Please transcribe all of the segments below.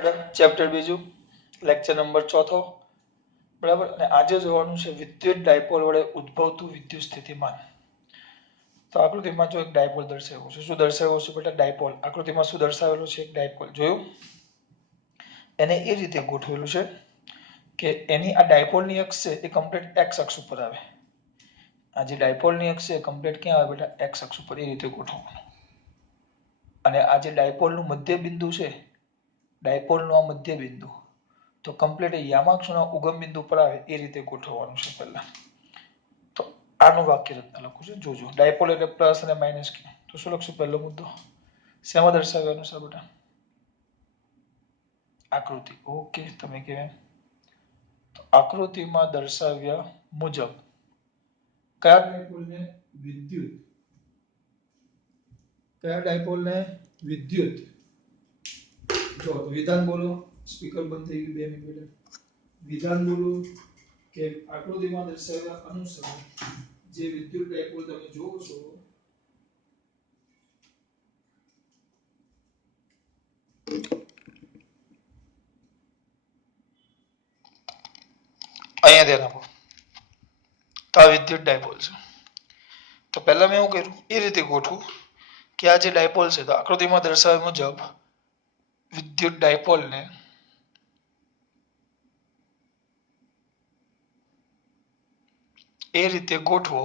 Chapter બીજું lecture number 4 બરાબર અને આજે જોવાનું છે વિદ્યુત ડાયપોલ વડે ઉદ્ભવતું વિદ્યુત સ્થિતિમાન તો આકૃતિમાં જો એક ડાયપોલ દર્શાવ્યું છે શું દર્શાવ્યું છે બેટા ડાયપોલ આકૃતિમાં શું દર્શાવેલું છે એક ડાયપોલ જોયું એને એ રીતે ગોઠવેલું છે કે એની આ ડાયપોલની અક્ષ છે એ કમ્પ્લીટ x અક્ષ ઉપર આવે આ જે ડાયપોલની અક્ષ છે કમ્પ્લીટ ક્યાં આવે બેટા x અક્ષ ઉપર એ રીતે ગોઠવવાનું અને આ જે ડાયપોલનું મધ્ય બિંદુ છે ડાયપોલનું આ મધ્ય બિંદુ તો કમ્પ્લીટ યામાક્ષના ઉગમ બિંદુ પર આવે એ રીતે ગોઠવવાનું છે પહેલા તો આનું વાક્ય રચના લખું છું જોજો ડાયપોલ એટલે પ્લસ અને માઇનસ q તો શું લખશું પહેલો મુદ્દો શેમાં દર્શાવ્યાનું છે બેટા આકૃતિ ઓકે તમે કેમ તો આકૃતિમાં દર્શાવ્યા મુજબ કયા ડાયપોલને વિદ્યુત જો વિધાન બોલો સ્પીકર બંધ થઈ ગયું 2 મિનિટ વિધાન બોલો કે આકૃતિમાં દર્શાવ્યા અનુસાર જે વિદ્યુત ડાયપોલ તમે જોવો છો અહીંયા ધ્યાન આપો તો આ વિદ્યુત ડાયપોલ છે તો પહેલા મેં એવું કર્યું એ રીતે ગોઠવું કે આ જે ડાયપોલ છે તો આકૃતિમાં દર્શાવ્યા મુજબ વિદ્યુત ડાયપોલને એ રીતે ગોઠવો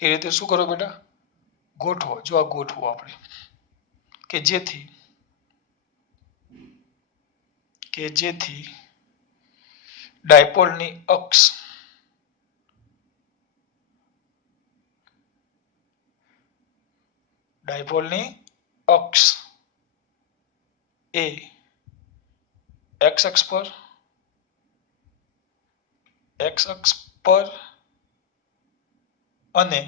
એ રીતે શું કરો બેટા ગોઠવો જો આ ગોઠવો આપણે કે જેથી ડાયપોલની અક્ષ એ x અક્ષ પર અને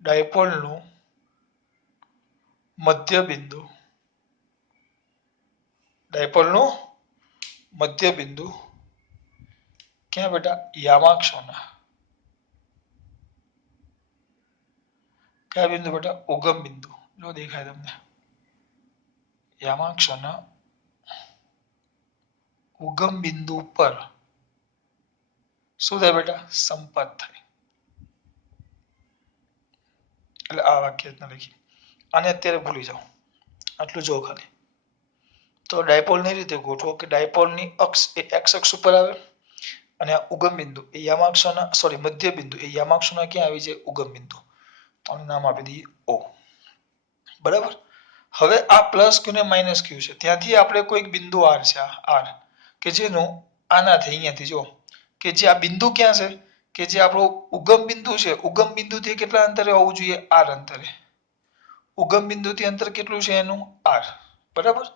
ડાયપોલનું મધ્ય બિંદુ ક્યાં બેટા યામાક્ષોના કયા બિંદુ બેટા ઉગમ બિંદુ જો દેખાય તમને યામાક્ષોના ઉગમ બિંદુ પર શું થાય બેટા સંપર્ક થાય એટલે આ વાક્ય લખી આને અત્યારે ભૂલી જાઓ આટલું જો ખાલી તો ડાયપોલની રીતે ગોઠવો કે ડાયપોલની અક્ષ એ x અક્ષ ઉપર આવે અને આ ઉગમ બિંદુ એ યામાક્ષોના મધ્ય બિંદુ એ યામાક્ષોના ક્યાં આવી જાય ઉગમ બિંદુ તો આનું નામ આપી દઈએ O બરાબર હવે આ પ્લસ q ને માઇનસ q છે ત્યાંથી આપણે કોઈક બિંદુ r છે r કે જેનું આનાથી અહીંયાથી જો કે જે આ બિંદુ ક્યાં છે કે જે આપણો ઉગમ બિંદુ છે ઉગમ બિંદુથી કેટલા અંતરે હોવું જોઈએ r અંતરે ઉગમ બિંદુથી અંતર કેટલું છે એનું r બરાબર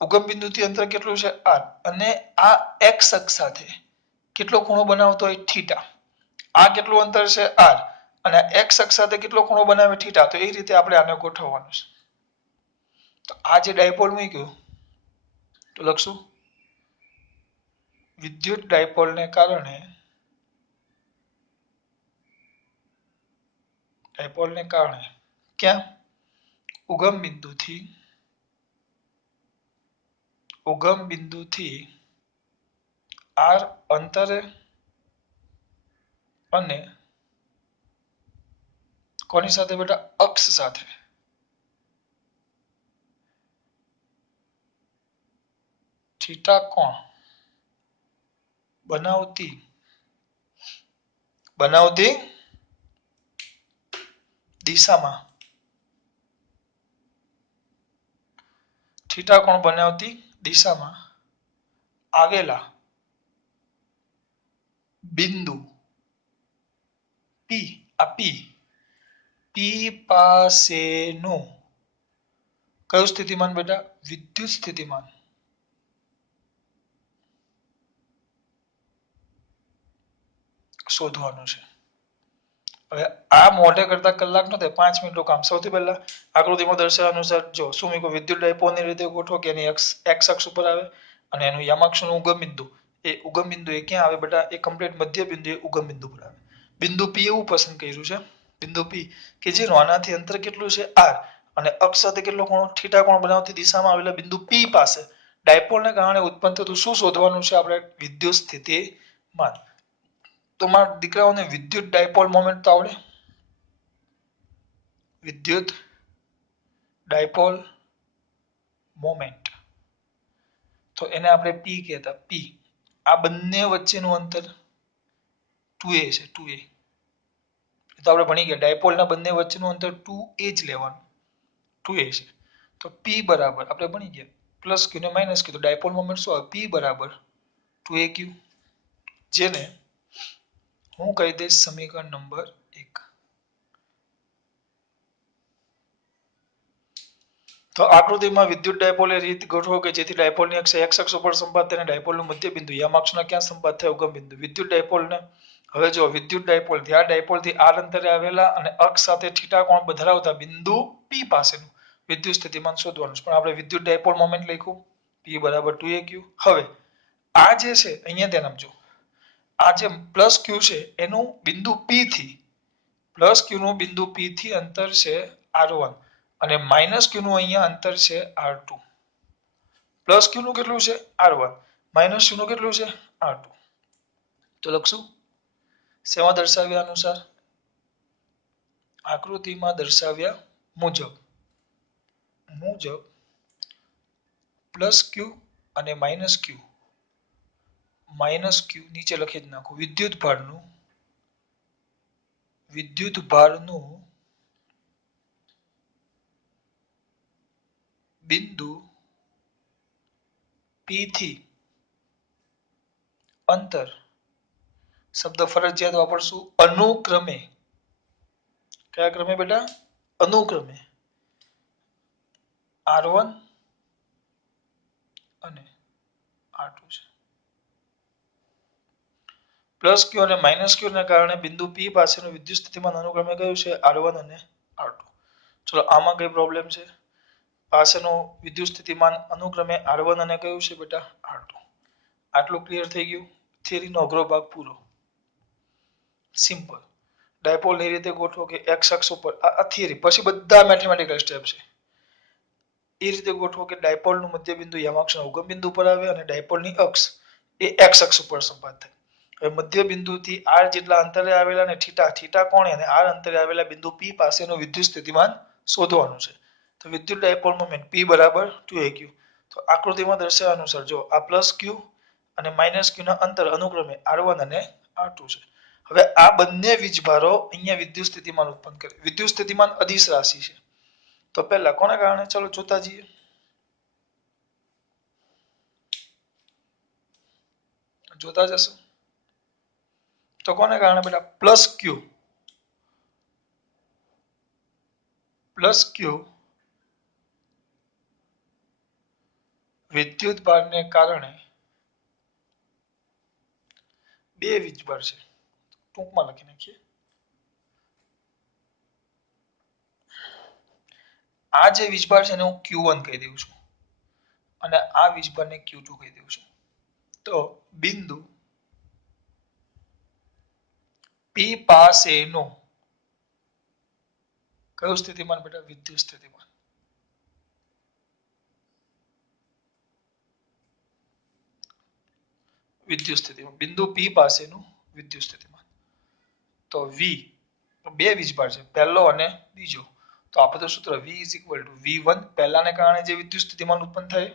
ઉગમ બિંદુથી અંતર કેટલું છે r અને આ x અક્ષ સાથે કેટલો ખૂણો બનાવતો હોય થીટા આ કેટલું અંતર છે r અને x અક્ષ સાથે કેટલો ખૂણો બનાવે થીટા તો એ રીતે આપણે આને ગોઠવવાનું છે તો આ જે ડાયપોલ મૂક્યું તો લખશું વિદ્યુત ડાયપોલને કારણે ક્યાં ઉગમ બિંદુથી r અંતરે અને કોની સાથે બેટા અક્ષ સાથે થીટા કોણ બનાવતી દિશામાં થીટા કોણ બનાવતી દિશામાં આવેલા બિંદુ P આ P પાસેનું કયું સ્થિતિમાન બેટા વિદ્યુત સ્થિતિમાન શોધવાનું છે હવે આ મોઢે કરતા કલાક નો થાય 5 મિનિટનું કામ સૌથી પહેલા આકૃતિમાં દર્શાવ્યા અનુસાર જો શું મેં વિદ્યુત ડાયપોલની રીતે ગોઠવો કે એની x અક્ષ ઉપર આવે અને એનું યામાક્ષનું ઉગમ બિંદુ એ ક્યાં આવે બેટા એ કમ્પ્લીટ મધ્ય બિંદુ એ ઉગમ બિંદુ પર આવે બિંદુ P એવું પસંદ કર્યું છે બિંદુ P કે જેનું આનાથી અંતર કેટલું છે r અને અક્ષ સાથે કેટલો ખૂણો થીટા કોણ બનાવતી દિશામાં આવેલા બિંદુ P પાસે ડાયપોલને કારણે ઉત્પન્ન થતું શું શોધવાનું છે આપણે વિદ્યુત સ્થિતિમાન. તો મારા દીકરાઓને વિદ્યુત ડાયપોલ મોમેન્ટ તો આવડે? વિદ્યુત ડાયપોલ મોમેન્ટ તો એને આપણે P કહેતા. P આ બંને વચ્ચેનું અંતર 2a છે. 2a તો આપણે ભણી ગયા ડાયપોલના બંને વચ્ચેનું અંતર 2a જ લેવાનું. 2a છે તો P બરાબર આપણે ભણી ગયા પ્લસ ક્યુ ને માઇનસ ક્યુ તો ડાયપોલ મોમેન્ટ શું આવે P બરાબર 2aq જેને હું કહી દઈશ સમીકરણ નંબર 1. તો આકૃતિમાં વિદ્યુત ડાયપોલ એ રીત ગોઠવો કે જેથી ડાયપોલની અક્ષ x અક્ષ ઉપર સંપાત થાય અને ડાયપોલનું મધ્ય બિંદુ યામ અક્ષના ક્યાં સંપાત થાય ઉગમ બિંદુ. વિદ્યુત ડાયપોલને હવે જો વિદ્યુત ડાયપોલ આ ડાયપોલથી r અંતરે આવેલા અને અક્ષ સાથે થીટા કોણ ધરાવતા બિંદુ P પાસેનું વિદ્યુત સ્થિતિમાન શોધવાનું છે. પણ આપણે વિદ્યુત ડાયપોલ મોમેન્ટ લખ્યું P બરાબર 2aq. હવે આ જે છે અહીંયા ધ્યાન આપજો આ જે પ્લસ q છે એનું બિંદુ P થી પ્લસ q નું બિંદુ P થી અંતર છે r1 અને માઇનસ q નું અહીંયા અંતર છે r2. પ્લસ q નું કેટલું છે r1 માઇનસ q નું કેટલું છે r2. તો લખશું શેમાં દર્શાવ્યા અનુસાર આકૃતિમાં દર્શાવ્યા મુજબ પ્લસ q અને માઇનસ q નીચે લખી જ નાખો વિદ્યુત ભારનું બિંદુ P થી અંતર શબ્દ ફરજિયાત વાપરશું અનુક્રમે. કયા ક્રમે બેટા? અનુક્રમે r1 અને r2 છે. પ્લસ q અને માઇનસ q ને કારણે બિંદુ P પાસેનું વિદ્યુત સ્થિતિમાન અનુક્રમે કયું છે r1 અને r2. ચલો આમાં કઈ પ્રોબ્લેમ છે? પાસેનું વિદ્યુત સ્થિતિમાન અનુક્રમે r1 અને કયું છે બેટા r2. આટલું ક્લિયર થઈ ગયું. થિયરીનો અઘરો ભાગ પૂરો. સિમ્પલ. ડાયપોલની રીતે ગોઠવો કે x અક્ષ ઉપર આ થિયરી પછી બધા મેથેમેટિકલ સ્ટેપ છે. એ રીતે ગોઠવો કે ડાયપોલનું મધ્ય બિંદુ યમાક્ષના ઉગમ બિંદુ પર આવે અને ડાયપોલની અક્ષ એ x અક્ષ ઉપર સંપાત થાય. હવે મધ્ય બિંદુથી r જેટલા અંતરે આવેલા અને થીટા કોણે અને r અંતરે આવેલા બિંદુ P પાસેનું વિદ્યુત સ્થિતિમાન શોધવાનું છે. તો વિદ્યુત ડાયપોલ મોમેન્ટ P બરાબર 2aq. તો આકૃતિમાં દર્શાવ્યા અનુસાર જો આ પ્લસ q અને માઇનસ q ના અંતર અનુક્રમે r1 અને r2 છે. હવે આ બંને વીજભારો અહીંયા વિદ્યુત સ્થિતિમાન ઉત્પન્ન કરે. વિદ્યુત સ્થિતિમાન અદિશ રાશિ છે. તો પહેલા કોને કારણે ચલો જોતા જઈએ. જોતા જશો તો કોને કારણે બેટા પ્લસ q વિદ્યુત ભારને કારણે બે વીજભાર છે. ટૂંકમાં લખી નાખીએ. આ જે વીજભાર છે એને હું q1 કહી દઉં છું અને આ વીજભારને q2 કહી દઉં છું. તો બિંદુ P પાસેનું કયું સ્થિતિમાન બેટા? વિદ્યુત સ્થિતિમાન. બિંદુ P પાસેનું વિદ્યુત સ્થિતિમાન. તો V બે વીજભાર છે પહેલો અને બીજો. તો આપણે તો સૂત્ર V V1 પહેલાને કારણે જે વિદ્યુત સ્થિતિમાન ઉત્પન્ન થાય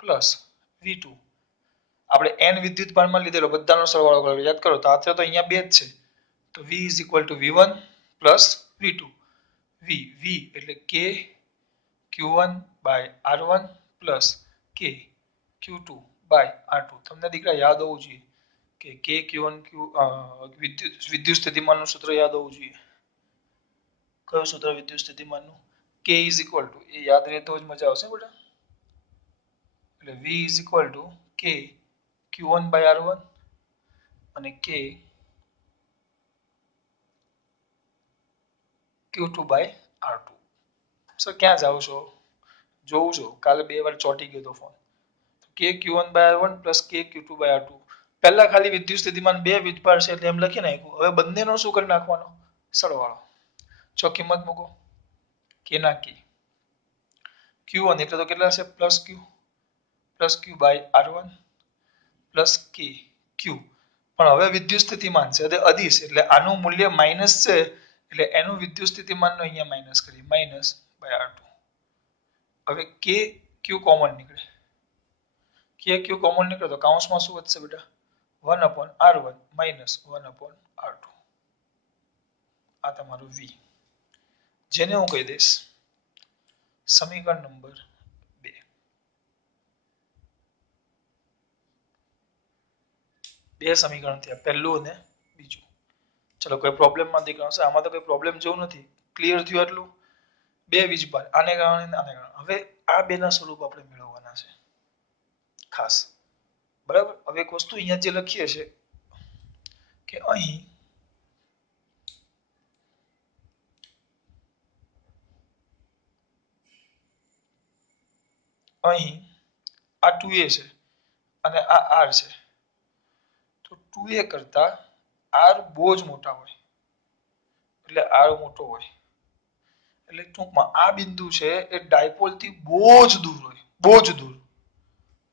પ્લસ V2 આપણે n વિદ્યુત ભારમાં લીધેલો બધાનો સરવાળો કરો યાદ કરો તો આ તો અહીંયા બે જ છે. તો V V1 plus V2 V એટલે K Q1 by R1 plus K Q2 by R2. તમને દીકરા યાદ હોવું જોઈએ કે K Q1 વિદ્યુત સ્થિતિમાનનું સૂત્ર યાદ હોવું જોઈએ. કયું સૂત્ર વિદ્યુત સ્થિતિમાનનું? K એ યાદ રહે તો જ મજા આવશે બેટા. એટલે V K Q1 by R1 અને K Q2 by R2. Sir ક્યાં જાઓ છો? જોઉં છો કાલે બે વાર ચોંટી ગયો તો phone. K Q1 by R1 plus K Q2 by R2. પહેલા ખાલી વિદ્યુત સ્થિતિમાન બે વીજભાર છે એટલે એમ લખી નાખ્યું. હવે બંનેનો શું કરી નાખવાનો? સરવાળો. જો કિંમત મૂકો. K ના K Q1 એટલે તો કેટલા હશે plus Q by R1 plus કે ક્યુ. પણ હવે વિદ્યુત સ્થિતિમાન છે એટલે અદિશ એટલે આનું મૂલ્ય માઇનસ છે એટલે એનું વિદ્યુત સ્થિતિમાનનું અહીંયા માઇનસ કરીએ માઇનસ બાય R2. હવે કે ક્યુ કોમન નીકળે કે ક્યુ કોમન નીકળે તો કૌંસમાં શું વધશે બેટા 1/R1 માઇનસ 1/R2. આ તમારું V, જેને હું કહી દઈશ સમીકરણ નંબર 2. બે સમીકરણ થયા, પહેલું અને બીજું. ચલો કોઈ પ્રોબ્લેમ માંથી ગણશે, આમાં તો કોઈ પ્રોબ્લેમ જેવું નથી, ક્લિયર થયું આટલું. બે વીજભાર આને કારણે આને કારણે. હવે આ બેના સ્વરૂપ આપણે મેળવવાના છે ખાસ, બરાબર. હવે એક વસ્તુ અહીંયા જે લખીએ છે કે અહીં આ 2a છે અને આ r છે, તો 2a કરતા r બહુ જ મોટા હોય એટલે r મોટો હોય એટલે ટૂંકમાં આ બિંદુ છે એ ડાયપોલ થી બહુ જ દૂર હોય, બહુ જ દૂર.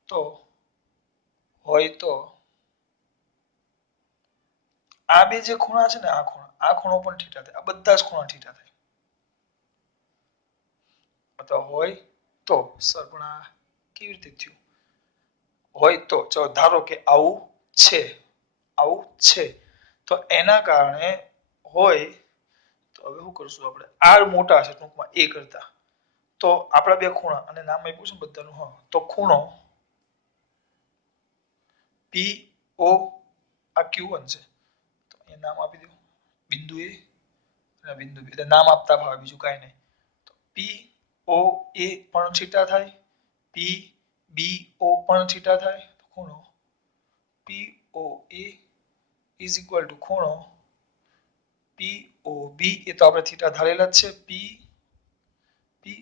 તો આ બે જે ખૂણા છે ને આ ખૂણો પણ થીટા થાય, આ બધા જ ખૂણા થીટા થાય. અથવા હોય તો સર પણ આ કેવી રીતે થયું? હોય તો ચલો ધારો કે આવું છે તો એના કારણે હોય તો હવે શું કરશું આપણે, r મોટા છે ટૂંકમાં a કરતા, તો આપણા બે ખૂણા અને નામ આપ્યું છે બધાનું, હા, તો ખૂણો PO આ Q1 છે તો એ નામ આપી દઉં બિંદુ A અને બિંદુ B, એટલે નામ આપતા ભાવે બીજું કાંઈ નહીં. તો POA પણ થીટા થાય, PBO પણ થીટા થાય, તો ખૂણો POA ઇઝ ઇક્વલ ટુ ખૂણો POB, એ તો આપણે થીટા ધારેલા જ છે.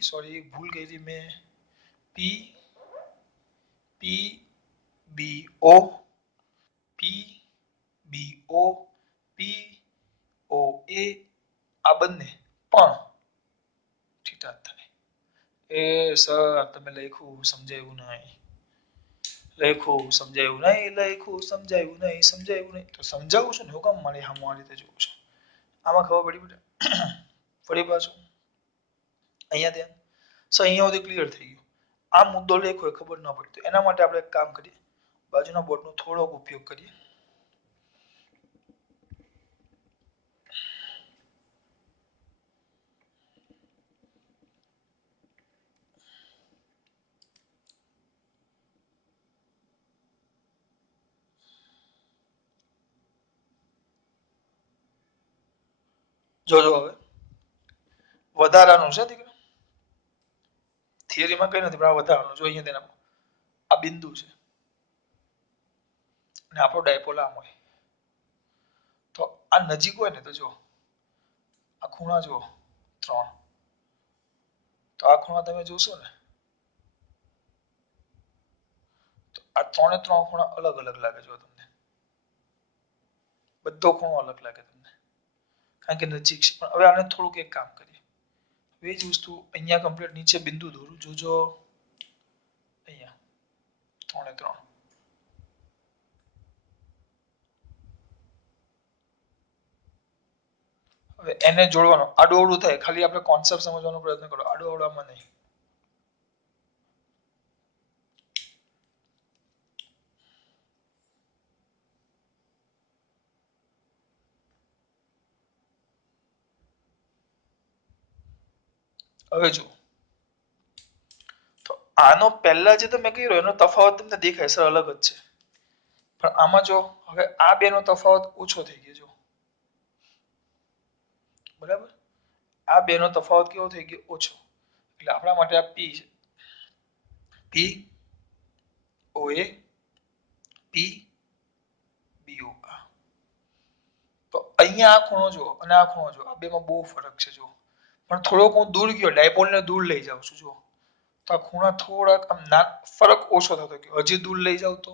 સોરી ભૂલ કરી મેં, PBO POA આ બંને પણ થીટા થાય. એ સર તમે લખ્યું સમજાયું નહીં, તો સમજાવું છું ને, હું કામ મારી સામે આ રીતે જોઉં છું? આમાં ખબર પડી બેટા? ફરી પાછું અહીંયા ધ્યાન. સો અહીંયા સુધી ક્લિયર થઈ ગયું. આ મુદ્દો લખ્યો ખબર ન પડી તો એના માટે આપણે એક કામ કરીએ, બાજુના બોર્ડનો થોડોક ઉપયોગ કરીએ. જોજો હવે વધારાનું છે દીકરા, થિયરીમાં કઈ નથી પણ આ વધારાનું. જો અહીંયા તેના આ બિંદુ છે અને આપણો ડાયપોલ આમ હોય તો આ નજીક હોય ને તો જો આ ખૂણા જુઓ 3, તો આ ખૂણા તમે જોશો ને તો આ 3 ખૂણા અલગ અલગ લાગે જો તમને, બધો ખૂણો અલગ લાગે તમને કારણ કે નજીક છે. પણ હવે આને થોડુંક એક કામ કરીએ, એ જ વસ્તુ અહીંયા કમ્પ્લીટ નીચે બિંદુ દોરું, જોજો અહીંયા 3 હવે એને જોડવાનો, આડું અવળું થાય, ખાલી આપણે કોન્સેપ્ટ સમજવાનો પ્રયત્ન કરો, આડું અવળામાં નહીં. હવે જો તો આનો પહેલા જે તમે કર્યો એનો તફાવત તમને દેખાય સર અલગ જ છે, પણ આમાં જો હવે આ બેનો તફાવત ઓછો થઈ ગયો, જો બરાબર, આ બેનો તફાવત કેવો થઈ ગયો? ઓછો. એટલે આપણા માટે આ P છે, POA PBO. તો અહીંયા આ ખૂણો જો અને આ ખૂણો જો, આ બેમાં બહુ ફરક છે જો, પણ થોડોક હું દૂર ગયો, ડાયપોલને દૂર લઈ જાઉં છું જો, તો આ ખૂણા થોડાક આમ ફરક ઓછો થતો ગયો. હજી દૂર લઈ જાવ તો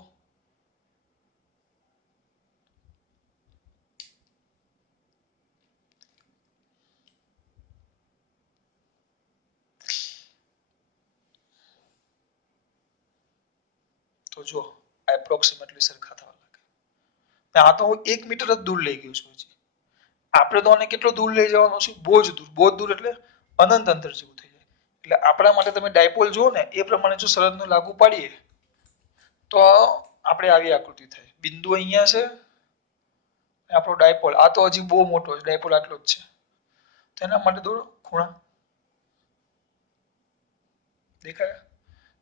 તો જો એપ્રોક્સિમેટલી સરખા થવા લાગે. આ તો હું 1 મીટર જ દૂર લઈ ગયો છું. હજી આપણે તો આને કેટલો દૂર લઈ જવાનો છે? બહુ જ દૂર એટલે અનંત અંતર જેવું થઈ જાય. એટલે આપણા માટે તમે ડાયપોલ જુઓ ને એ પ્રમાણે જો શરતનું લાગુ પાડીએ તો આપણે આવી આકૃતિ થાય. બિંદુ અહીંયા છે, આપણો ડાયપોલ આ તો હજી બહુ મોટો છે, ડાયપોલ આટલો જ છે. તેના માટે દોરો ખૂણા. દેખાય?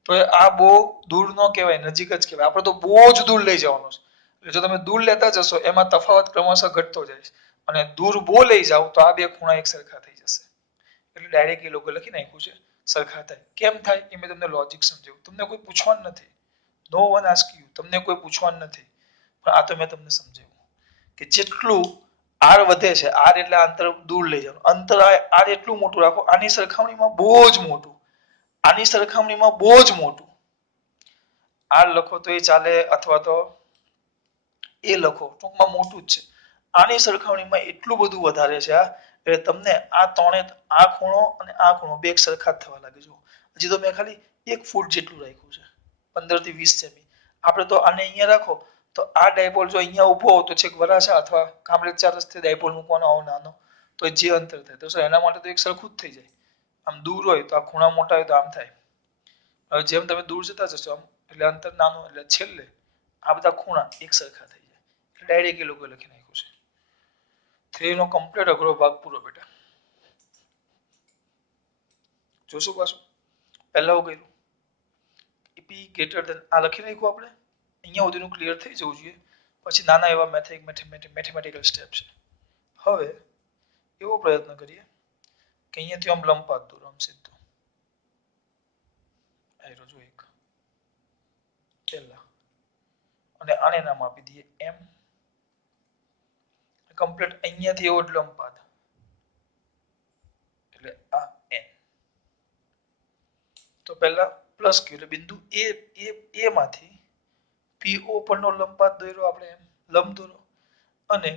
તો આ બહુ દૂર ન કહેવાય, નજીક જ કહેવાય. આપણે તો બહુ જ દૂર લઈ જવાનો છે. એટલે જો તમે દૂર લેતા જશો એમાં તફાવત ક્રમશઃ ઘટતો જાય છે. અને દૂર બહુ લઈ જાઓ તો આ બે ખૂણા એક સરખા થઈ જશે. એટલે ડાયરેક્ટ એ લોકો લખી નાખ્યું છે સરખા થાય. કેમ થાય એ મેં તમને લોજિક સમજાવ્યું. તમને કોઈ પૂછવાનું નથી. નો વન આસ્ક યુ. તમને કોઈ પૂછવાનું નથી. પણ આ તો મેં તમને સમજાવ્યું કે જેટલું આર વધે છે, આર એટલે અંતર દૂર લઈ જવાનું. અંતર આર એટલું મોટું રાખો, આની સરખામણીમાં બહુ જ મોટું. આની સરખામણીમાં બહુ જ મોટું. આર લખો તો એ ચાલે અથવા તો એ લખો, ટૂંકમાં મોટું જ છે. આની સરખામણીમાં એટલું બધું વધારે છે આ, એટલે તમને આ ત્રણે આ ખૂણો અને આ ખૂણો બે સરખા જ થવા લાગે. જો હજી તો મેં ખાલી 1 ફૂટ જેટલું રાખ્યું છે, 15 થી 20 સેમી. આપણે તો આને અહીંયા રાખો તો આ ડાયપોલ જો અહીંયા ઊભો હોય તો છેક વરાછા અથવા કામરેજ 4 રસ્તે ડાયપોલ મૂકવાનો આવો નાનો, તો જે અંતર થાય તો સર એના માટે તો એક સરખું જ થઈ જાય. આમ દૂર હોય તો આ ખૂણા મોટા હોય તો આમ થાય. હવે જેમ તમે દૂર જતા જશો આમ એટલે અંતર નાનું, એટલે છેલ્લે આ બધા ખૂણા એક સરખા થઈ જાય. એટલે ડાયરેક્ટ એ લોકો લખી નાખ્યું છે. થ્રીનો કમ્પ્લીટ અઘરો ભાગ પૂરો બેટા. જોશું પાછું પહેલા હું કર્યું પી ગ્રેટર ધેન આ લખી નાખ્યું આપણે. અહીંયા સુધીનું ક્લિયર થઈ જવું જોઈએ. પછી નાના એવા મેથેમેટિકલ સ્ટેપ છે. હવે એવો પ્રયત્ન કરીએ કે અહીંયાથી આમ લંબપાત દોરો, આમ સીધું. આયરો જો એક પહેલા, અને આને નામ આપી દઈએ એમ. કમ્પ્લીટ અહીંયાથી એવો જ લંબપાત, એટલે આ એન. તો પહેલા પ્લસ ક્યુ એટલે બિંદુ એ માંથી પીઓ પરનો લંબપાત દોર્યો આપણે, એમ લંબ દોરો. અને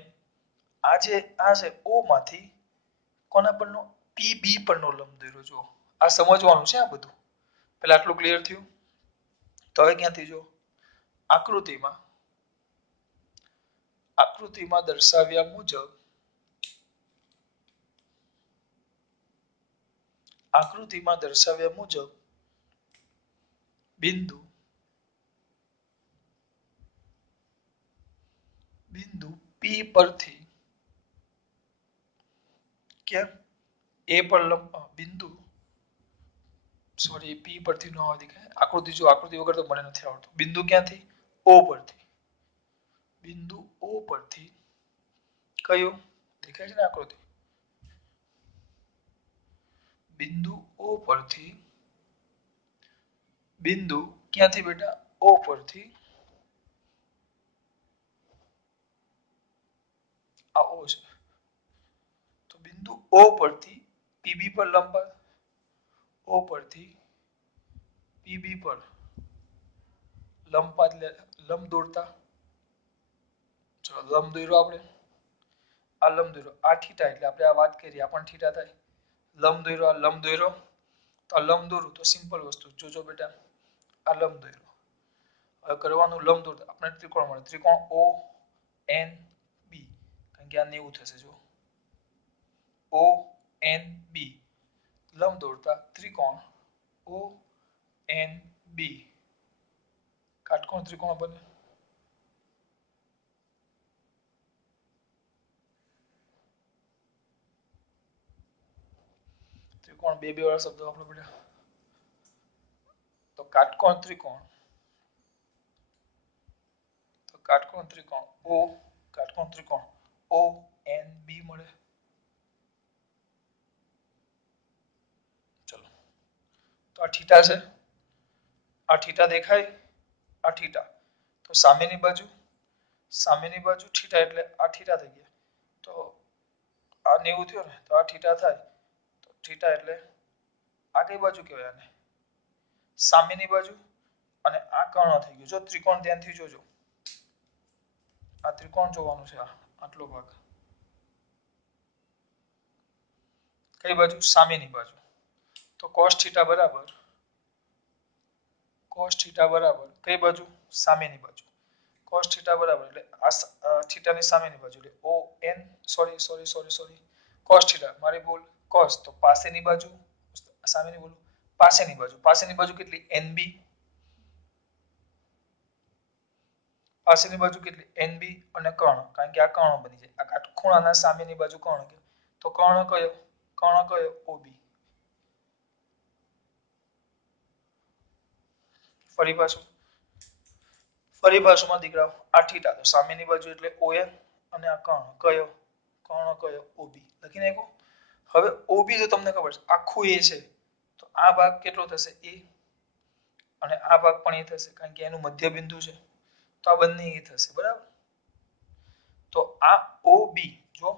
આ જે આ છે ઓ માંથી કોના પરનો પીબી પરનો લંબ દોર્યો. જો આ સમજવાનું છે આ બધું. પહેલા આટલું ક્લિયર થયું. તો હવે ક્યાંથી જો આકૃતિમાં દર્શાવ્યા મુજબ બિંદુ પી પરથી કેમ એ પર બિંદુ સોરી પી પરથી ન આવવા દેખાય. આકૃતિ જો આકૃતિ વગર તો મને નથી આવડતું. બિંદુ ક્યાંથી ઓ પરથી, બિંદુ ઓ પરથી કયું દેખાય છે ને આકૃતિ, બિંદુ ઓ પરથી બિંદુ ક્યાંથી બેટા ઓ પરથી આ ઓ છે. તો બિંદુ ઓ પરથી પીબી પર લંબપાત, ઓ પરથી પીબી પર લંબપાત લંબ દોરતા. ચલો લંબ દોર્યો આપણે, આ લંબ દોર્યો, આ થીટા એટલે આપણે આ વાત કરી આ પણ થીટા થાય. લંબ દોર્યો, આ લંબ દોર્યો. તો આ લંબ દોરું તો સિમ્પલ વસ્તુ જોજો બેટા, આ લંબ દોર્યો. હવે કરવાનું લંબ દોરતા આપણે ત્રિકોણ મળે, ત્રિકોણ ઓ એન બી, કારણ કે આ 90 થશે. જો ઓ એન બી લંબ દોરતા ત્રિકોણ ઓ એન બી, કાટકોણ ત્રિકોણ બને. ત્રિકોણ બે વાળા શબ્દો આપણે બેટા. તો કાટકોણ ત્રિકોણ ઓ એન બી મળે. ચલો તો આ થીટા છે, આ થીટા દેખાય, આ થીટા. તો સામેની બાજુ થીટા એટલે આ થીટા થઈ ગયા. તો આ 90 થયો ને તો આ થીટા થાય. તો થીટા એટલે આ કઈ બાજુ કહેવાય આને, સામેની બાજુ. અને આ કર્ણ થઈ ગયું. જો ત્રિકોણ ધ્યાનથી જોજો, આ ત્રિકોણ જોવાનું છે. આટલો ભાગ કઈ બાજુ, સામેની બાજુ. તો cos θ બરાબર cos થીટા બરાબર કઈ બાજુ સામેની બાજુ cos થીટા બરાબર એટલે આ થીટાની સામેની બાજુ એટલે on સોરી cos થીટા મારી ભૂલ cos તો પાસેની બાજુ સામેની બોલું પાસેની બાજુ કેટલી nb પાસેની બાજુ કેટલી nb અને કર્ણ કારણ કે આ કર્ણ બની જાય આ કાટખૂણાના સામેની બાજુ કર્ણ કે તો કર્ણ કયો ob ફરી પાછું દીકરાઓ આ થીટા તો સામેની બાજુ એટલે on અને આ કર્ણ કયો ob લખી નાખ્યો હવે ob તો તમને ખબર છે આખું a છે તો આ ભાગ કેટલો થશે a અને આ ભાગ પણ એ થશે કારણ કે એનું મધ્ય બિંદુ છે તો આ બંને એ થશે બરાબર તો આ OB જો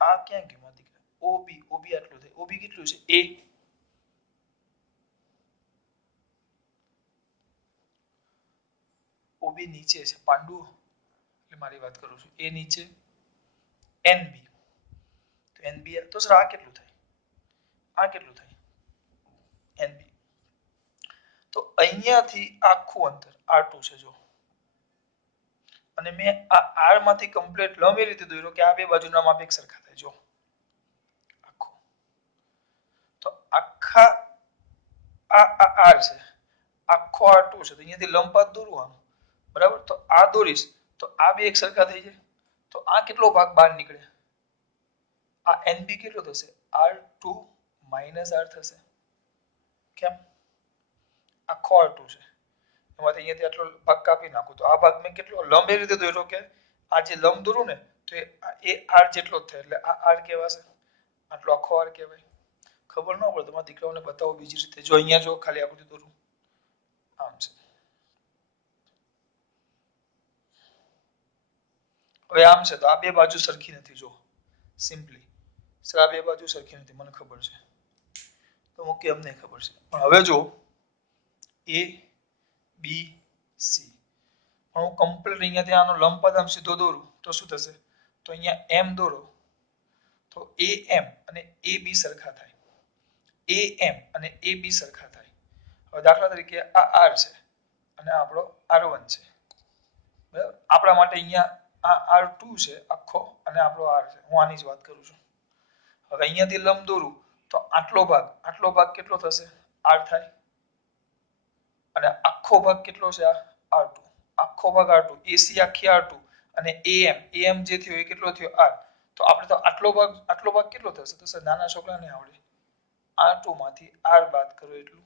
આ ક્યાં ગયું મારા દીકરા OB આટલું થાય OB કેટલું છે A OB નીચે છે પાંડુ એટલે મારી વાત કરું છું A નીચે NB તો NB તો સર આ કેટલું થાય NB તો અહીંયાથી આખું અંતર R2 છે જો અને મેં આ R માંથી કમ્પ્લીટ લંબ એ રીતે દોર્યો કે આ બે બાજુના માપ એક સરખા થાય જો આખો તો આખા આ R છે આખો R2 છે તો અહીંયાથી લંબ પાથ દોરું આમ બરાબર તો આ દોરીશ તો આ બે એક સરખા થઈ જાય તો આ કેટલો ભાગ બહાર નીકળે આ NB કેટલો થશે R2 R થશે કેમ આખો R2 છે એમાંથી અહીંયાથી આટલો ભાગ કાપી નાખું તો આ ભાગ મેં કેટલો લંબ એ રીતે દોર્યો કે આ જે લંબ દોરું ને તો એ R જેટલો જ થાય એટલે આ R કહેવાશે આટલો આખો R કહેવાય ખબર ન પડે તમારા દીકરાઓને બતાવો બીજી રીતે જો અહીંયા જો ખાલી આકૃતિ દોરું આમ છે હવે આમ છે તો આ બે બાજુ સરખી નથી જો સિમ્પલી સર આ બે બાજુ સરખી નથી મને ખબર છે તો ઓકે અમને ખબર છે પણ હવે જો A B C પણ હું કમ્પ્લીટ અહીંયાથી આનો લંબપથ આમ સીધો દોરું તો શું થશે તો અહીંયા M દોરો તો AM અને AB સરખા થાય AM અને AB સરખા થાય હવે દાખલા તરીકે આ R છે અને આપણો R1 છે બરાબર આપણા માટે અહીંયા આ R2 છે આખો અને આપણો R છે હું આની જ વાત કરું છું હવે અહીંયાથી લંબ દોરું તો આટલો ભાગ કેટલો થશે R થાય અને આખો ભાગ કેટલો છે આ R2 આખો ભાગ R2 AC આખી R2 અને AM જે થયો એ કેટલો થયો R તો આપણે તો આટલો ભાગ કેટલો થશે તો સર નાના છોકરાને આવડે R2 માંથી R બાદ કરો એટલું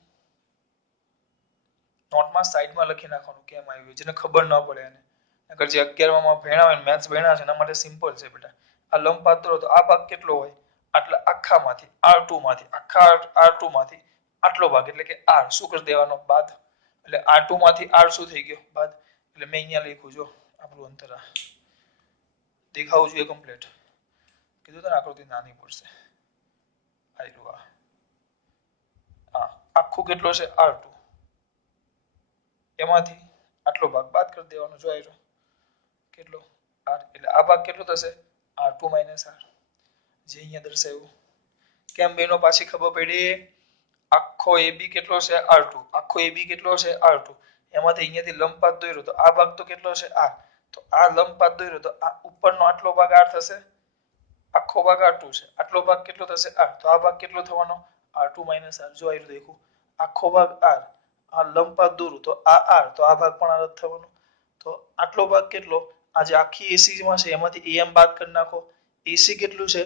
નોટમાં સાઈડમાં લખી નાખવાનું કેમ આવ્યું જેને ખબર ન પડે એને નકર જે 11 માં ભણ્યા હોય મેથ્સ ભણ્યા છે એના માટે સિમ્પલ છે બેટા આ લંબ બાદ દોરો તો આ ભાગ કેટલો હોય આટલા આખામાંથી R2 માંથી આખા R2 માંથી આટલો ભાગ એટલે કે R શું કરી દેવાનો બાદ એટલે R2 માંથી R શું થઈ ગયો બાદ એટલે મેં અહીંયા લખ્યું જો આપણું અંતર આ દેખાવું જોઈએ કમ્પ્લીટ કીધું તો આકૃતિ નાની પડશે આયલું આ આખું કેટલો છે R2 એમાંથી આટલો ભાગ બાદ કરી દેવાનો જો આયરો કેટલો R એટલે આ ભાગ કેટલો થશે R2 - R જે અહીંયા દર્શાવ્યું કેમ બેનો પાછી ખબર પડી આખો AB કેટલો છે R2 આખો AB કેટલો છે R2 એમાંથી અહીંયાથી લંબપાત દોર્યો તો આ ભાગ તો કેટલો છે R તો આ લંબપાત દોર્યો તો આ ઉપરનો આટલો ભાગ R થશે આખો ભાગ R2 છે આટલો ભાગ કેટલો થશે R તો આ ભાગ કેટલો થવાનો R2 - R જો આયરું દેખું આખો ભાગ R આ લંબપાત દોરું તો આ R તો આ ભાગ પણ R જ થવાનો તો આટલો ભાગ કેટલો આ જે આખી AC માં છે એમાંથી AM બાદ કરી નાખો AC કેટલું છે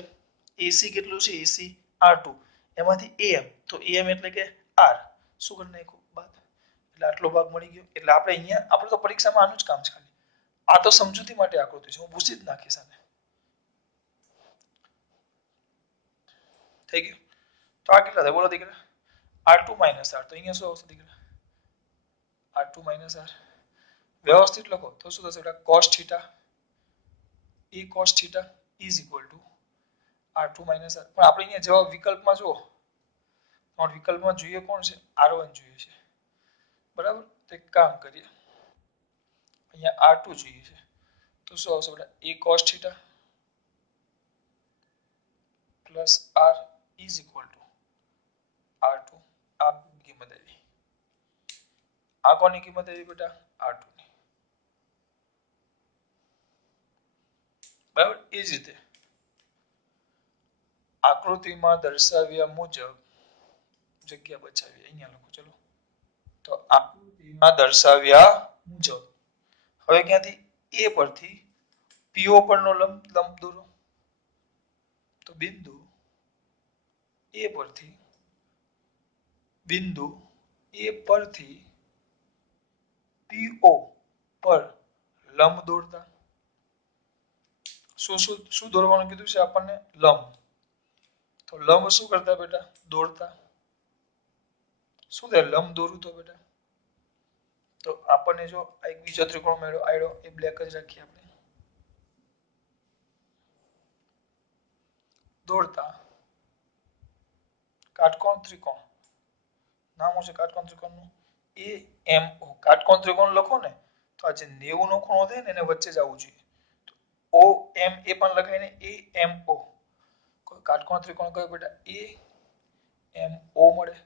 AC R2 એમાંથી AM તો AM એટલે કે R શું કરી નાખ્યું બાદ એટલે આટલો ભાગ મળી ગયો એટલે આપણે અહીંયા આપણે તો પરીક્ષામાં આનું જ કામ છે ખાલી આ તો સમજૂતી માટે આકૃતિ છે હું પૂછી જ નાખીશ આને થઈ ગયું તો આ કેટલા થાય બોલો દીકરા R2 - R તો અહીંયા શું આવશે દીકરા R2 - R વ્યવસ્થિત લખો તો શું થશે બેટા cos theta A cos theta is equal to R2 - R પણ આપણે અહીંયા જવાબ વિકલ્પમાં જુઓ તમારે વિકલ્પમાં જોઈએ કોણ છે R1 જોઈએ છે બરાબર તો એક કામ કરીએ અહીંયા R2 જોઈએ છે તો શું આવશે બેટા A cos theta plus R is equal to R2 આ કોની કિંમત આવી બેટા r2 ની બરાબર એ જ રીતે આકૃતિમાં દર્શાવ્યા મુજબ જગ્યા બચાવી અહીંયા લખો ચલો તો આકૃતિમાં દર્શાવ્યા મુજબ હવે ક્યાંથી એ પરથી PO પરનો લંબ દોરો તો બિંદુ એ પરથી બિંદુ એ પરથી PO પર લંબ દોરતા શું દોરવાનું કીધું છે આપણને લંબ તો લંબ શું કરતા બેટા દોરતા શું થાય લંબ દોરું તો બેટા તો આપણને જો એક બીજો ત્રિકોણ મળ્યો આયડો એ બ્લેક જ રાખીએ આપણે દોરતા કાટકોણ ત્રિકોણ નામ હશે કાટકોણ ત્રિકોણનું AMO કાટકોણ ત્રિકોણ લખો ને તો આ જે 90 નો ખૂણો થાય ને એને વચ્ચે જ આવવું જોઈએ OM એ પણ લખાય ને AMO કોઈ કાટકોણ ત્રિકોણ કયો બેટા AMO મળે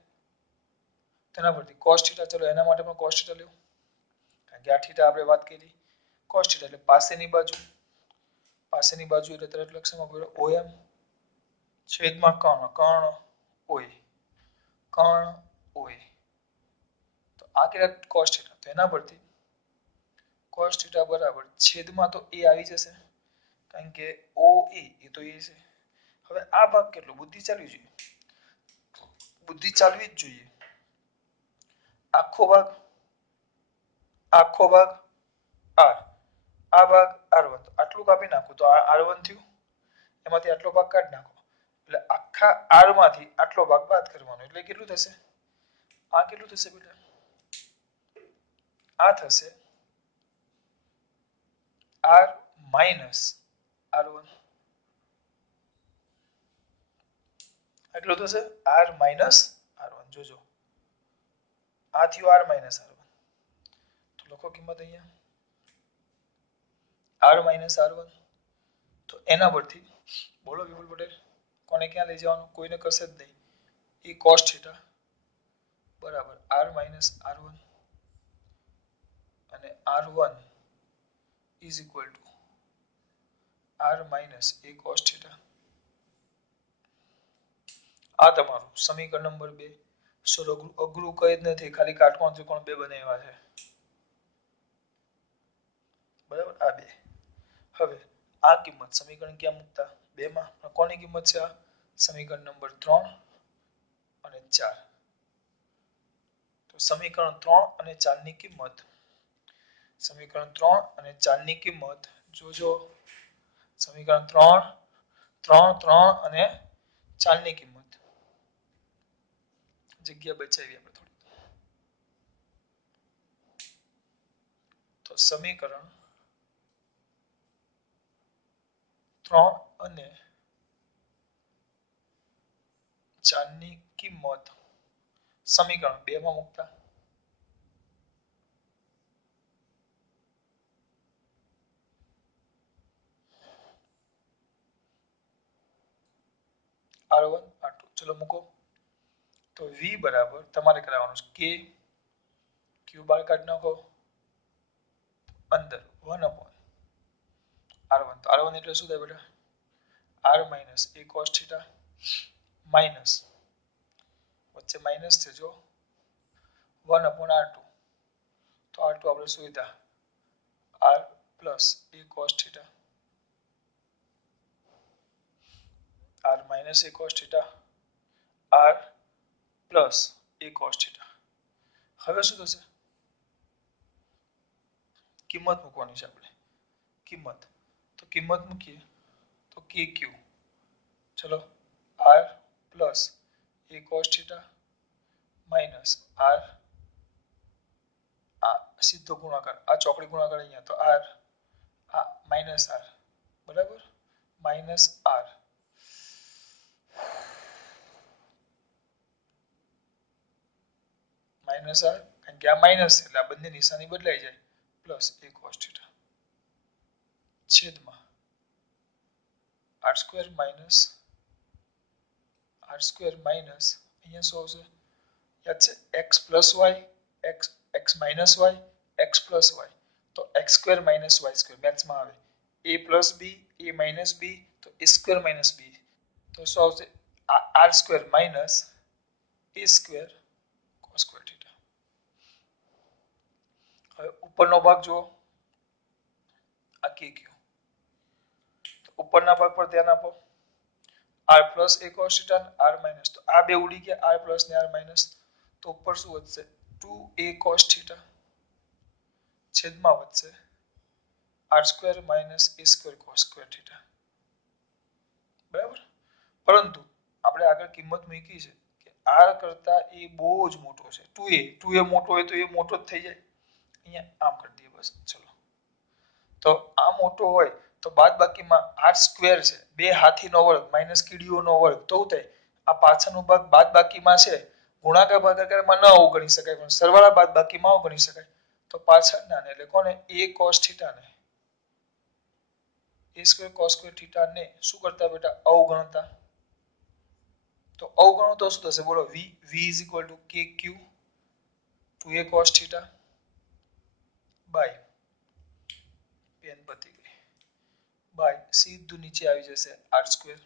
તેના પરથી cos θ ચલો એના માટે પણ cos θ લેવું કારણ કે આ θ આપણે વાત કરી cos θ એટલે પાસેની બાજુ એટલે તરત લક્ષમાં પડ્યો OM છેદમાં કર્ણ OA તો આ કેટલા cos θ તો એના પરથી cos θ બરાબર છેદમાં તો a આવી જશે કારણ કે OA એ તો એ છે હવે આ ભાગ કેટલો બુદ્ધિ ચાલવી જોઈએ જ જોઈએ આખો ભાગ r આ ભાગ r1 તો આટલું કાપી નાખો તો r1 થયું એમાંથી આટલો ભાગ કાઢી નાખો એટલે આખા r માંથી આટલો ભાગ બાદ કરવાનો એટલે કેટલું થશે આ કેટલું થશે બેટા આ થશે r minus r1 એટલું થશે r minus r1 જોજો આ થયું r minus r1 તો લખો કિંમત અહીંયા r minus r1 તો એના પરથી બોલો વિપુલ પટેલ કોને ક્યાં લઈ જવાનું કોઈને કશે જ નહીં એ cos θ બરાબર r minus r1 અને r1 is equal to r minus a cos θ આ તમારું સમીકરણ નંબર 2 સર અઘરું કઈ જ નથી ખાલી કાટકોણ ત્રિકોણ બે બનાવ્યા છે બરાબર આ બે હવે આ કિંમત સમીકરણ ક્યાં મૂકતા બે માં કોની કિંમત છે આ સમીકરણ નંબર 3 અને 4 તો સમીકરણ 3 અને 4 ની કિંમત સમીકરણ 3 અને 4 ની કિંમત જોજો સમીકરણ 3 અને 4 ની કિંમત જગ્યા બચાવી આપણે થોડી તો સમીકરણ 3 અને 4 ની કિંમત સમીકરણ 2 માં મૂકતા r1 r2 ચલો મૂકો તો v બરાબર તમારે કરાવવાનું છે k q બાર કાઢી નાખો અંદર 1 upon r1 તો r1 એટલે શું થાય બેટા r minus a cos θ minus વચ્ચે માઈનસ છે જો 1 upon r2 તો r2 આપણે શું લીધા r plus a cos θ r minus a cos θ r plus a cos θ હવે શું થશે કિંમત મૂકવાની છે આપણે કિંમત મૂકીએ તો kq ચલો r plus a cos θ minus r આ સીધો ગુણાકાર આ ચોકડી ગુણાકાર અહીંયા તો r આ minus r બરાબર minus r માઇનસ r કારણ કે આ માઇનસ એટલે આ બંને નિશાની બદલાઈ જાય પ્લસ a cos θ છેદમાં r સ્ક્વેર માઇનસ અહીંયા શું આવશે યાદ છે x plus y x minus y x plus y તો x square minus y square મેથ્સમાં આવે a plus b a minus b તો a સ્ક્વેર માઇનસ બી તો શું આવશે r square minus a square cos square theta. હવે ઉપરનો ભાગ જુઓ આ કે ક્યુ તો ઉપરના ભાગ પર ધ્યાન આપો r plus a cos theta r minus તો આ બે ઉડી ગયા r પ્લસ ને r માઇનસ તો ઉપર શું વધશે 2a cos થીટા છેદમાં વધશે r square minus a square cos square theta. બરાબર પરંતુ આપણે આગળ કિંમત મૂકી છે કે r કરતા a બહુ જ મોટો છે 2a મોટો હોય તો એ મોટો જ થઈ જાય અહીંયા આમ કરી દઈએ બસ ચલો તો આ મોટો હોય તો બાદબાકીમાં r સ્ક્વેર છે બે હાથીનો વર્ગ માઇનસ કીડીઓનો વર્ગ તો થાય આ પાછળનો ભાગ બાદબાકીમાં છે ગુણાકાર ભાગાકારમાં ન અવગણી શકાય પણ સરવાળા બાદબાકીમાં અવગણી શકાય તો પાછળના ને એટલે કોને a cos થીટા ને a square cos square theta ને શું કરતા બેટા અવગણતા તો અવગણો તો શું થશે બોલો v kq 2a cos theta by pen પતી ગઈ બાય સીધું નીચે આવી જશે r સ્ક્વેર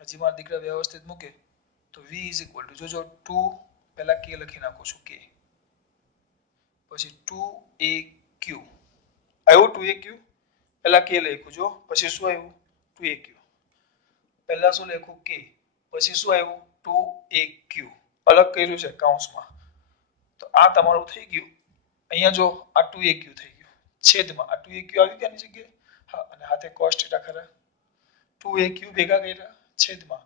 હજી મારા દીકરા વ્યવસ્થિત મૂકે તો v જોજો 2 પહેલા k લખી નાખું છું k પછી 2aq આવ્યું 2aq પહેલા k લખ્યું જો પછી શું આવ્યું 2aq પહેલા શું લખ્યું k પછી શું આવ્યું 2aq અલગ કર્યું છે કૌંસમાં તો આ તમારું થઈ ગયું અહીંયા જો આ 2aq થઈ ગયું છેદમાં આ 2aq આવી ગયા ની જગ્યાએ હા અને હાથે cos થીટા ખરા 2aq ભેગા કર્યા છેદમાં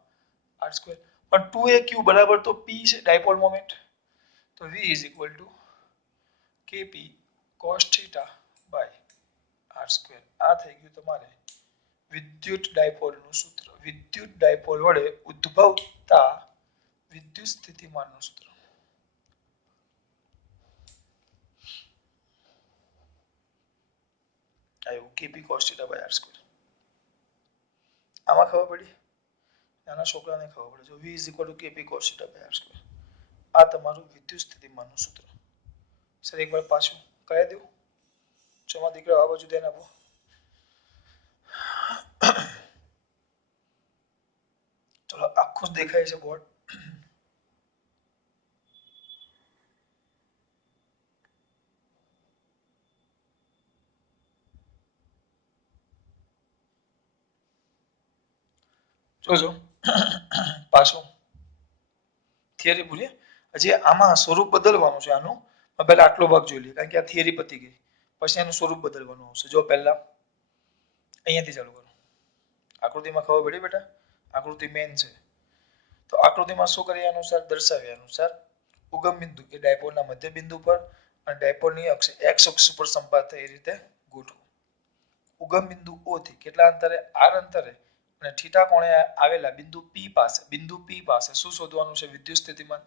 r સ્ક્વેર પણ 2aq બરાબર તો p છે ડાયપોલ મોમેન્ટ તો v kp cos theta by r square આ થઈ ગયું તમારે વિદ્યુત ડાયપોલનું સૂત્ર વિદ્યુત ડાયપોલ વડે ઉદ્ભવતા વિદ્યુત સ્થિતિમાનનું સૂત્ર આવ્યું kp cos theta by r square આમાં ખબર પડી નાના છોકરાને ખબર પડે જો v kp cos theta by r square આ તમારું વિદ્યુત સ્થિતિમાનનું સૂત્ર સર એકવાર પાછું કહી દઉં ચલો દીકરા આ બાજુ ધ્યાન આપો ચલો આખું દેખાય છે બોર્ડ જોજો પાછું થિયરી ભૂલીએ હજી આમાં સ્વરૂપ બદલવાનું છે આનું પહેલા આટલો ભાગ જોઈ લઈએ કારણ કે આ થિયરી પતી ગઈ પછી એનું સ્વરૂપ બદલવાનું આવશે જો પહેલા અહીંયાથી ચાલુ કરો આકૃતિમાં ખબર પડી બેટા આકૃતિ મેન છે તો આકૃતિમાં શું કરીએ અનુસાર દર્શાવ્યા અનુસાર ઉગમ બિંદુ એ ડાયપોલના મધ્ય બિંદુ પર અને ડાયપોલની અક્ષ x અક્ષ પર સંપાત થાય એ રીતે ગોઠવો ઉગમ બિંદુ O થી કેટલા અંતરે r અંતરે અને થીટા કોણે આવેલા બિંદુ P પાસે શું શોધવાનું છે વિદ્યુત સ્થિતિમાન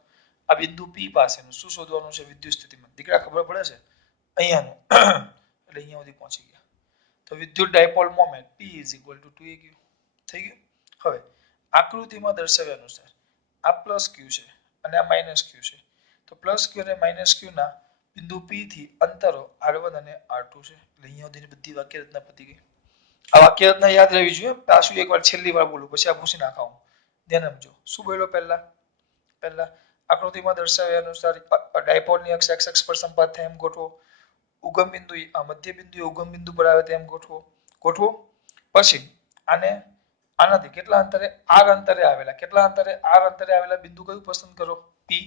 આ બિંદુ P પાસેનું શું શોધવાનું છે વિદ્યુત સ્થિતિમાન દીકરા ખબર પડે છે અહીંયાનું એટલે અહીંયા સુધી પહોંચી ગયા તો વિદ્યુત ડાયપોલ મોમેન્ટ P 2aq થઈ ગયું હવે આકૃતિમાં દર્શાવ્યા અનુસાર આ પ્લસ q છે અને આ માઇનસ q છે તો પ્લસ q અને માઇનસ q ના બિંદુ P થી અંતરો r1 અને r2 છે એટલે અહીંયા સુધીની બધી વાક્ય રચના પતી ગઈ આ વાક્ય રચના યાદ રહેવી જોઈએ પાછું એકવાર છેલ્લી વાર બોલું પછી આ પૂછી નાખાવું ધ્યાન આપજો શું બોલ્યો પહેલા આકૃતિમાં દર્શાવ્યા અનુસાર ડાયપોલની અક્ષ x અક્ષ પર સંપાત થાય એમ ગોઠવો ઉગમ બિંદુ આ મધ્ય બિંદુ ઉગમ બિંદુ પર આવે તેમ ગોઠવો પછી આને આનાથી કેટલા અંતરે r અંતરે આવેલા બિંદુ કયું પસંદ કરો P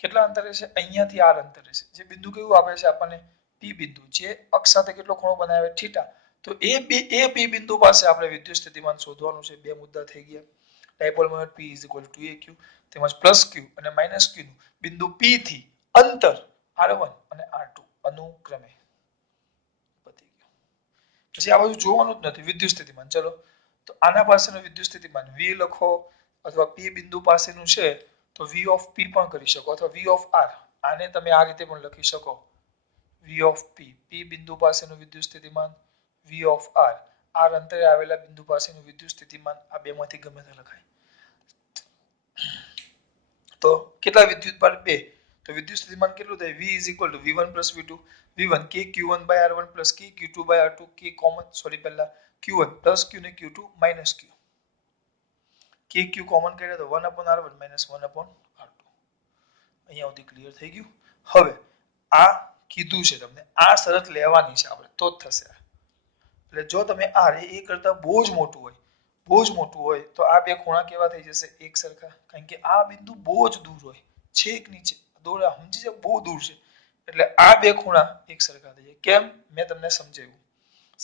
કેટલા અંતરે છે અહીંયાથી r અંતરે છે જે બિંદુ કયું આપે છે આપણને P બિંદુ જે અક્ષ સાથે કેટલો ખૂણો બનાવે થીટા તો એ P બિંદુ પાસે આપણે વિદ્યુત સ્થિતિમાન શોધવાનું છે બે મુદ્દા થઈ ગયા ડાયપોલ મોમેન્ટ P 2aq તેમજ પ્લસ q અને માઇનસ q નું બિંદુ P થી અંતર r1 અને r2 અનુક્રમે પતી ગયું પછી આ બધું જોવાનું જ નથી વિદ્યુત સ્થિતિમાન ચલો તો આના પાસેનું વિદ્યુત સ્થિતિમાન v લખો અથવા P બિંદુ પાસેનું છે તો v of p પણ કરી શકો અથવા v of r આને તમે આ રીતે પણ લખી શકો v of p બિંદુ પાસેનું વિદ્યુત સ્થિતિમાન v of r અંતરે આવેલા બિંદુ પાસેનું વિદ્યુત સ્થિતિમાન આ બેમાંથી ગમે તે લખાય તો કેટલા વિદ્યુત ભાર 2 તો વિદ્યુત સ્થિતિમાન કેટલું થાય? V is equal to V1 plus V2 V1 K Q1 by R1 plus K Q2 by R2 K common sorry પહેલા Q1 plus Q ને Q2 minus Q K Q common કાઢ્યા તો 1 upon R1 minus 1 upon R2 અહીંયા સુધી clear થઈ ગયું. હવે આ કીધું છે તમને આ શરત લેવાની છે આપણે તો જ થશે. એટલે જો તમે R એ કરતા બહુ જ મોટું હોય તો આ બે ખૂણા કેવા થઈ જશે? એક સરખા. કારણ કે આ બિંદુ બહુ જ દૂર હોય છેક નીચે દોરા સમજી જાય બહુ દૂર છે એટલે આ બે ખૂણા એક સરખા થઈ જાય. કેમ? મેં તમને સમજાવ્યું.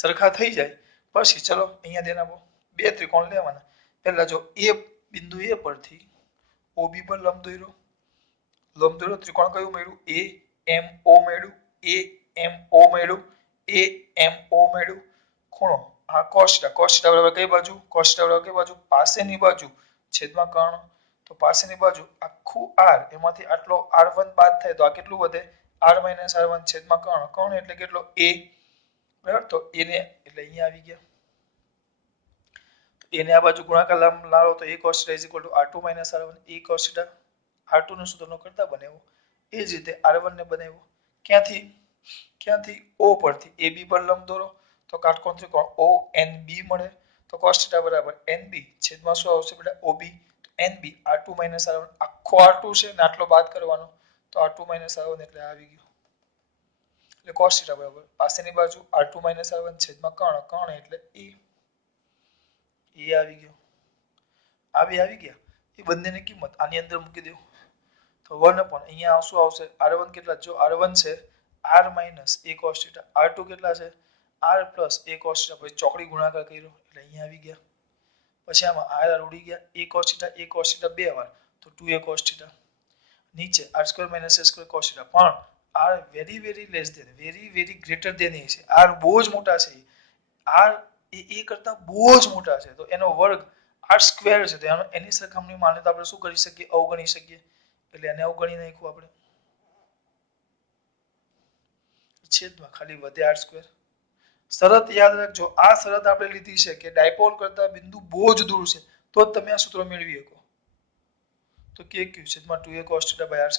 સરખા થઈ જાય પછી ચલો અહીંયા ધ્યાન આપો. બે ત્રિકોણ લેવાના. પહેલા જો એ બિંદુ એ પરથી OB પર લંબ દોર્યો ત્રિકોણ કયું મળ્યું? AMO મળ્યું. AMO મળ્યું. AMO મળ્યું. ખૂણો આ cos θ બરાબર કઈ બાજુ? cos θ બરાબર કઈ બાજુ? પાસેની બાજુ છેદમાં કર્ણ. તો પાસેની બાજુ આખું R એમાંથી આટલો R1 બાદ થાય તો આ કેટલું વધે? R minus R1 છેદમાં કર્ણ. કર્ણ એટલે કેટલો? A બરાબર. તો એને એટલે અહીંયા આવી ગયા. એને આ બાજુ ગુણાકાર લાવો તો a cos θ is equal to R2 minus R1 a cos θ. R2 નું સૂત્રનો કરતા બનાવ્યો એ જ રીતે R1 ને બનાવ્યો. ક્યાંથી? O પરથી AB પર લંબ દોરો તો કાટકોણ ત્રિકોણ ONB મળે. તો cos θ બરાબર NB છેદમાં શું આવશે બેટા? OB. NB R2 minus R1 આખો R2 છે ને આટલો બાદ કરવાનો તો R2 minus R1 એટલે આવી ગયું. એટલે cos θ બરાબર પાસેની બાજુ R2 minus R1 છેદમાં કર્ણ એટલે E. એ આવી ગયો. આ બે આવી ગયા. એ બંનેની કિંમત આની અંદર મૂકી દેવું તો 1 upon અહીંયા શું આવશે? R1 કેટલા? જો R1 છે R minus a cos θ. R2 કેટલા છે? R plus a cos θ. પછી ચોકડી ગુણાકાર કર્યો એટલે અહીંયા આવી ગયા. પછી આમાં R ઉડી ગયા. a cos θ બે વાર તો 2a cos θ. નીચે R² minus a² cos θ. પણ R very very less than very greater than a છે. R બહુ જ મોટા છે. R એ કરતા બહુ જ મોટા છે તો એનો વર્ગ R² છે તો એની સરખામણીમાં આને તો આપણે શું કરી શકીએ? અવગણી શકીએ. એટલે એને અવગણી નાખ્યું આપણે. છેદમાં ખાલી વધે R². શરત યાદ રાખજો. આ શરત આપણે લીધી છે કે ડાયપોલ કરતા બિંદુ બહુ જ દૂર છે તો જ તમે આ સૂત્ર મેળવી શકો. તો KQ છેદમાં 2a cos θ by R²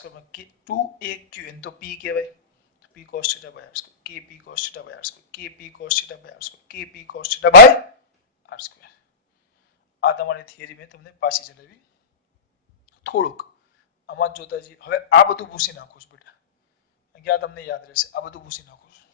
2aq એને તો P કહેવાય. P cos θ by R². KP cos θ by R². KP cos θ by R². KP cos θ by R². આ તમારી થિયરી મેં તમને પાછી ચલાવી થોડુંક આમાં જોતા જઈએ. હવે આ બધું ભૂસી નાખું છું બેટા. ક્યાં તમને યાદ રહેશે? આ બધું ભૂસી નાખું છું.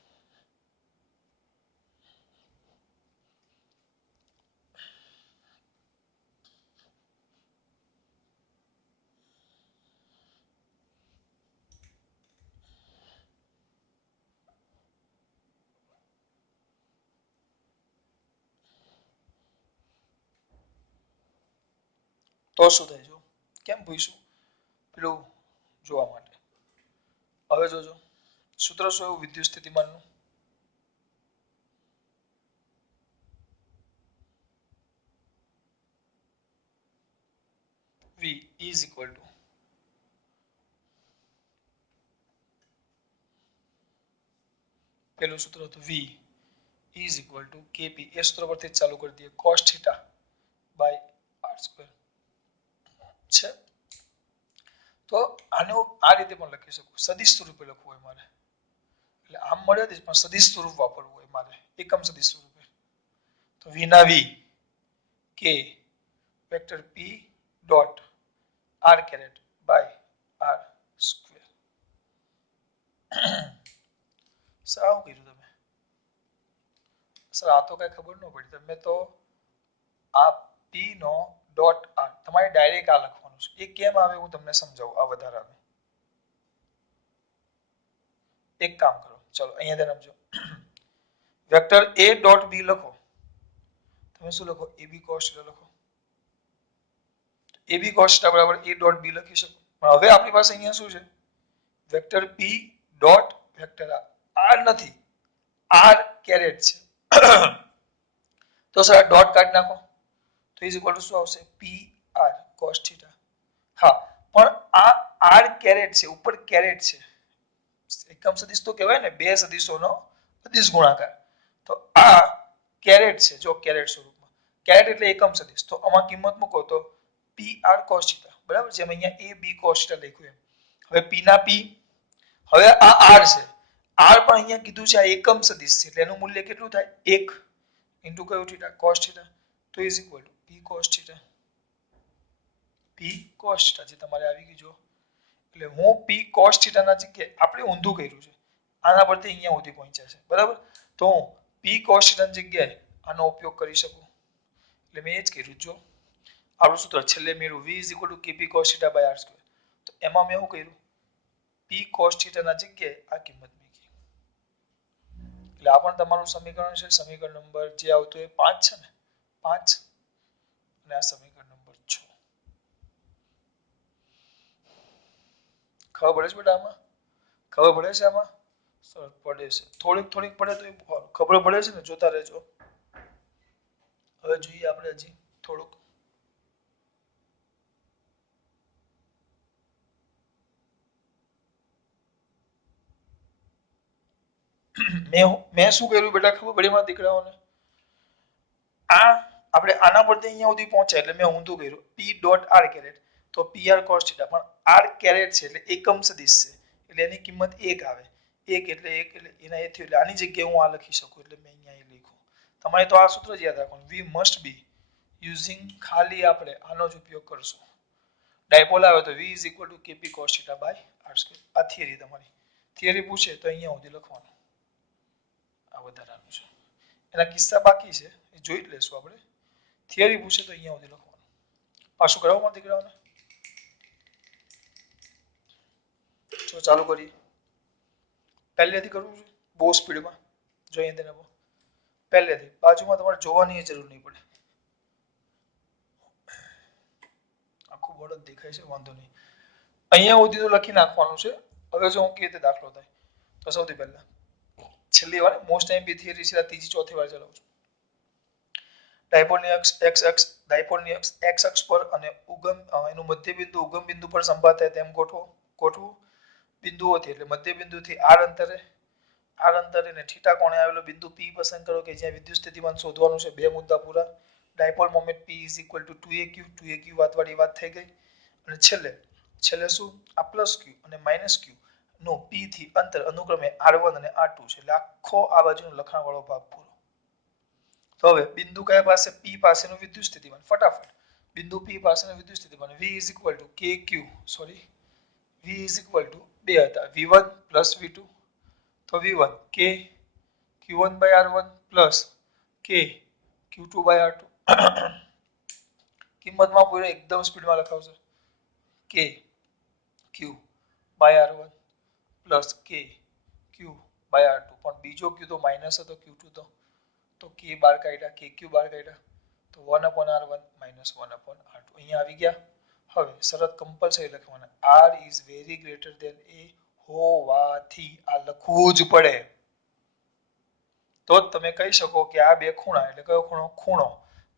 તો શું થાય? જો કેમ પૂછ્યું? પેલું જોવા માટે. હવે જોજો સૂત્ર શું એવું વિદ્યુત સ્થિતિમાનનું? V is equal to પેલું સૂત્ર હતું V is equal to KP. એ સૂત્ર પરથી ચાલુ કરી દઈએ. cos θ by R² છે. તો આને આ રીતે પણ લખી શકું. સદિશ સ્વરૂપે લખવું હોય મારે એટલે આમ મળે જ પણ સદિશ સ્વરૂપ વાપરવું હોય મારે એકમ સદિશ સ્વરૂપે તો V ના V K vector P dot R caret by R square. સાવ કર્યું તમે સર? આ તો કઈ ખબર ન પડી. તમે તો આ P નો ડોટ R તમારે ડાયરેક્ટ આ લખવાનું છે. એ કેમ આવે હું તમને સમજાવું. આ વધારાનું એક કામ કરો. ચલો અહીંયા ધ્યાન આપજો. વેક્ટર A ડોટ B લખો. તમે શું લખો? AB cos θ લખો. AB cos θ બરાબર A ડોટ B લખી શકો. પણ હવે આપણી પાસે અહીંયા શું છે? Vector P dot vector R નથી. R કેરેટ છે. તો સર ડોટ કાઢી નાખો તો ઇઝ ઇક્વલ ટુ શું આવશે? PR cos θ. હા પણ આ R કેરેટ છે ઉપર કેરેટ છે. એકમ સદિશ તો કહેવાય ને બે સદિશોનો સદિશ ગુણાકાર. તો આ કેરેટ છે. જો કેરેટ સ્વરૂપમાં કેરેટ એટલે એકમ સદિશ. તો આમાં કિંમત મૂકો તો PR cos θ બરાબર જેમ અહીંયા AB cos θ લખ્યું એમ હવે p ના p, હવે આ r છે, r પણ અહીંયા કીધું છે આ એકમ સદિશ છે એટલે એનું મૂલ્ય કેટલું થાય 1 ઇન્ટુ કયું થીટા cos થીટા, તો is equal to p cos theta, p cos theta જે તમારે આવી ગયું જો, એટલે હું p cos થીટા ના જગ્યાએ આપણે ઊંધું કર્યું છે, આના પરથી અહીંયા સુધી પહોંચ્યા છે બરાબર, તો હું p cos થીટા ની જગ્યાએ આનો ઉપયોગ કરી શકું, એટલે મેં એ જ કર્યું જો, આપણું સૂત્ર છેલ્લે મેળવ્યું v is equal to kp cos theta by r square, તો એમાં મેં શું કર્યું p cos theta ના જગ્યાએ આ કિંમત મૂકી, એટલે આ પણ તમારું સમીકરણ છે, સમીકરણ નંબર જે આવતું એ 5 છે ને 5, અને આ સમીકરણ નંબર 6. ખબર પડે છે બેટા આમાં? ખબર પડે છે આમાં? સર પડે છે, થોડીક પડે તો ખબર પડે છે ને, જોતા રહેજો. હવે જોઈએ આપણે હજી થોડુંક મેં શું કર્યું બેટા ખબર પડી મારા દીકરાઓને? આ આપણે આના પરથી અહીંયા સુધી પહોંચ્યા એટલે મેં ઊંધું કર્યું p ડોટ r કેરેટ, તો pr cos થીટા, પણ r કેરેટ છે એટલે એકમ સદિશ છે એટલે એની કિંમત 1 આવે, 1 એટલે 1 એટલે એના એ થયું, એટલે આની જગ્યાએ હું આ લખી શકું, એટલે મેં અહીંયા એ લખ્યું. તમારે તો આ સૂત્ર જ યાદ રાખવાનું, we must be using, ખાલી આપણે આનો જ ઉપયોગ કરશું. ડાયપોલ આવે તો v is equal to kp cos theta by r square, આ થિયરી તમારી, થિયરી પૂછે તો અહીંયા સુધી લખવાનું, આ વધારાનું છે, એના કિસ્સા બાકી છે એ જોઈ જ લેશું આપણે, થિયરી પૂછે તો અહીંયા સુધી લખવાનું. પાછું કરાવો મારા દીકરાઓને, જો ચાલુ કરીએ, પહેલેથી કરવું છે બહુ સ્પીડમાં, જો અહીંયા તેને પહેલેથી, બાજુમાં તમારે જોવાની જરૂર નહીં પડે, આખું બોર્ડ જ દેખાય છે વાંધો નહીં, અહીંયા સુધી તો લખી નાખવાનું છે. હવે જો હું કેવી રીતે દાખલો થાય, તો સૌથી પહેલા છેલ્લી વાર મોસ્ટ એમપી થિયરી છે, ત્રીજી ચોથી વાર ચલાવું છું. ડાયપોલની અક્ષ x અક્ષ, ડાયપોલની અક્ષ x અક્ષ પર અને ઉગમ એનું મધ્ય બિંદુ ઉગમ બિંદુ પર સંપાત થાય તેમ ગોઠવો બિંદુઓથી, એટલે મધ્ય બિંદુથી r અંતરે અને થીટા કોણે આવેલો બિંદુ p પસંદ કરો કે જ્યાં વિદ્યુત સ્થિતિમાન શોધવાનું છે. બે મુદ્દા પૂરા. Dipole moment p is equal to 2aq વાતવાળી વાત થઈ ગઈ, અને છેલ્લે શું આ પ્લસ q અને માઇનસ q નો p થી અંતર અનુક્રમે r1 અને r2 છે, એટલે આખો આ બાજુનો લખાણ વાળો ભાગ પૂરો. તો હવે બિંદુ કયા પાસે, p પાસેનું વિદ્યુત સ્થિતિમાન, ફટાફટ બિંદુ p પાસેનું વિદ્યુત સ્થિતિમાન v is equal to kq, sorry v is equal to 2 હતા, v1 plus v2, તો v1 k q1 by r1 plus k q2 by r2, કિંમતમાં પૂરો એકદમ સ્પીડમાં લખાવશે, k q by r1 plus k q by r2, પણ બીજો q તો minus હતો, q2 તો k બાર કાઢ્યા, kq બાર કાઢ્યા, તો 1 upon r1 minus 1 upon r2 અહીંયા આવી ગયા. હવે શરત કમ્પલસરી લખવાના, r is very greater than a હોવાથી આ લખવું જ પડે, તો જ તમે કહી શકો કે આ બે ખૂણા, એટલે કયો ખૂણો,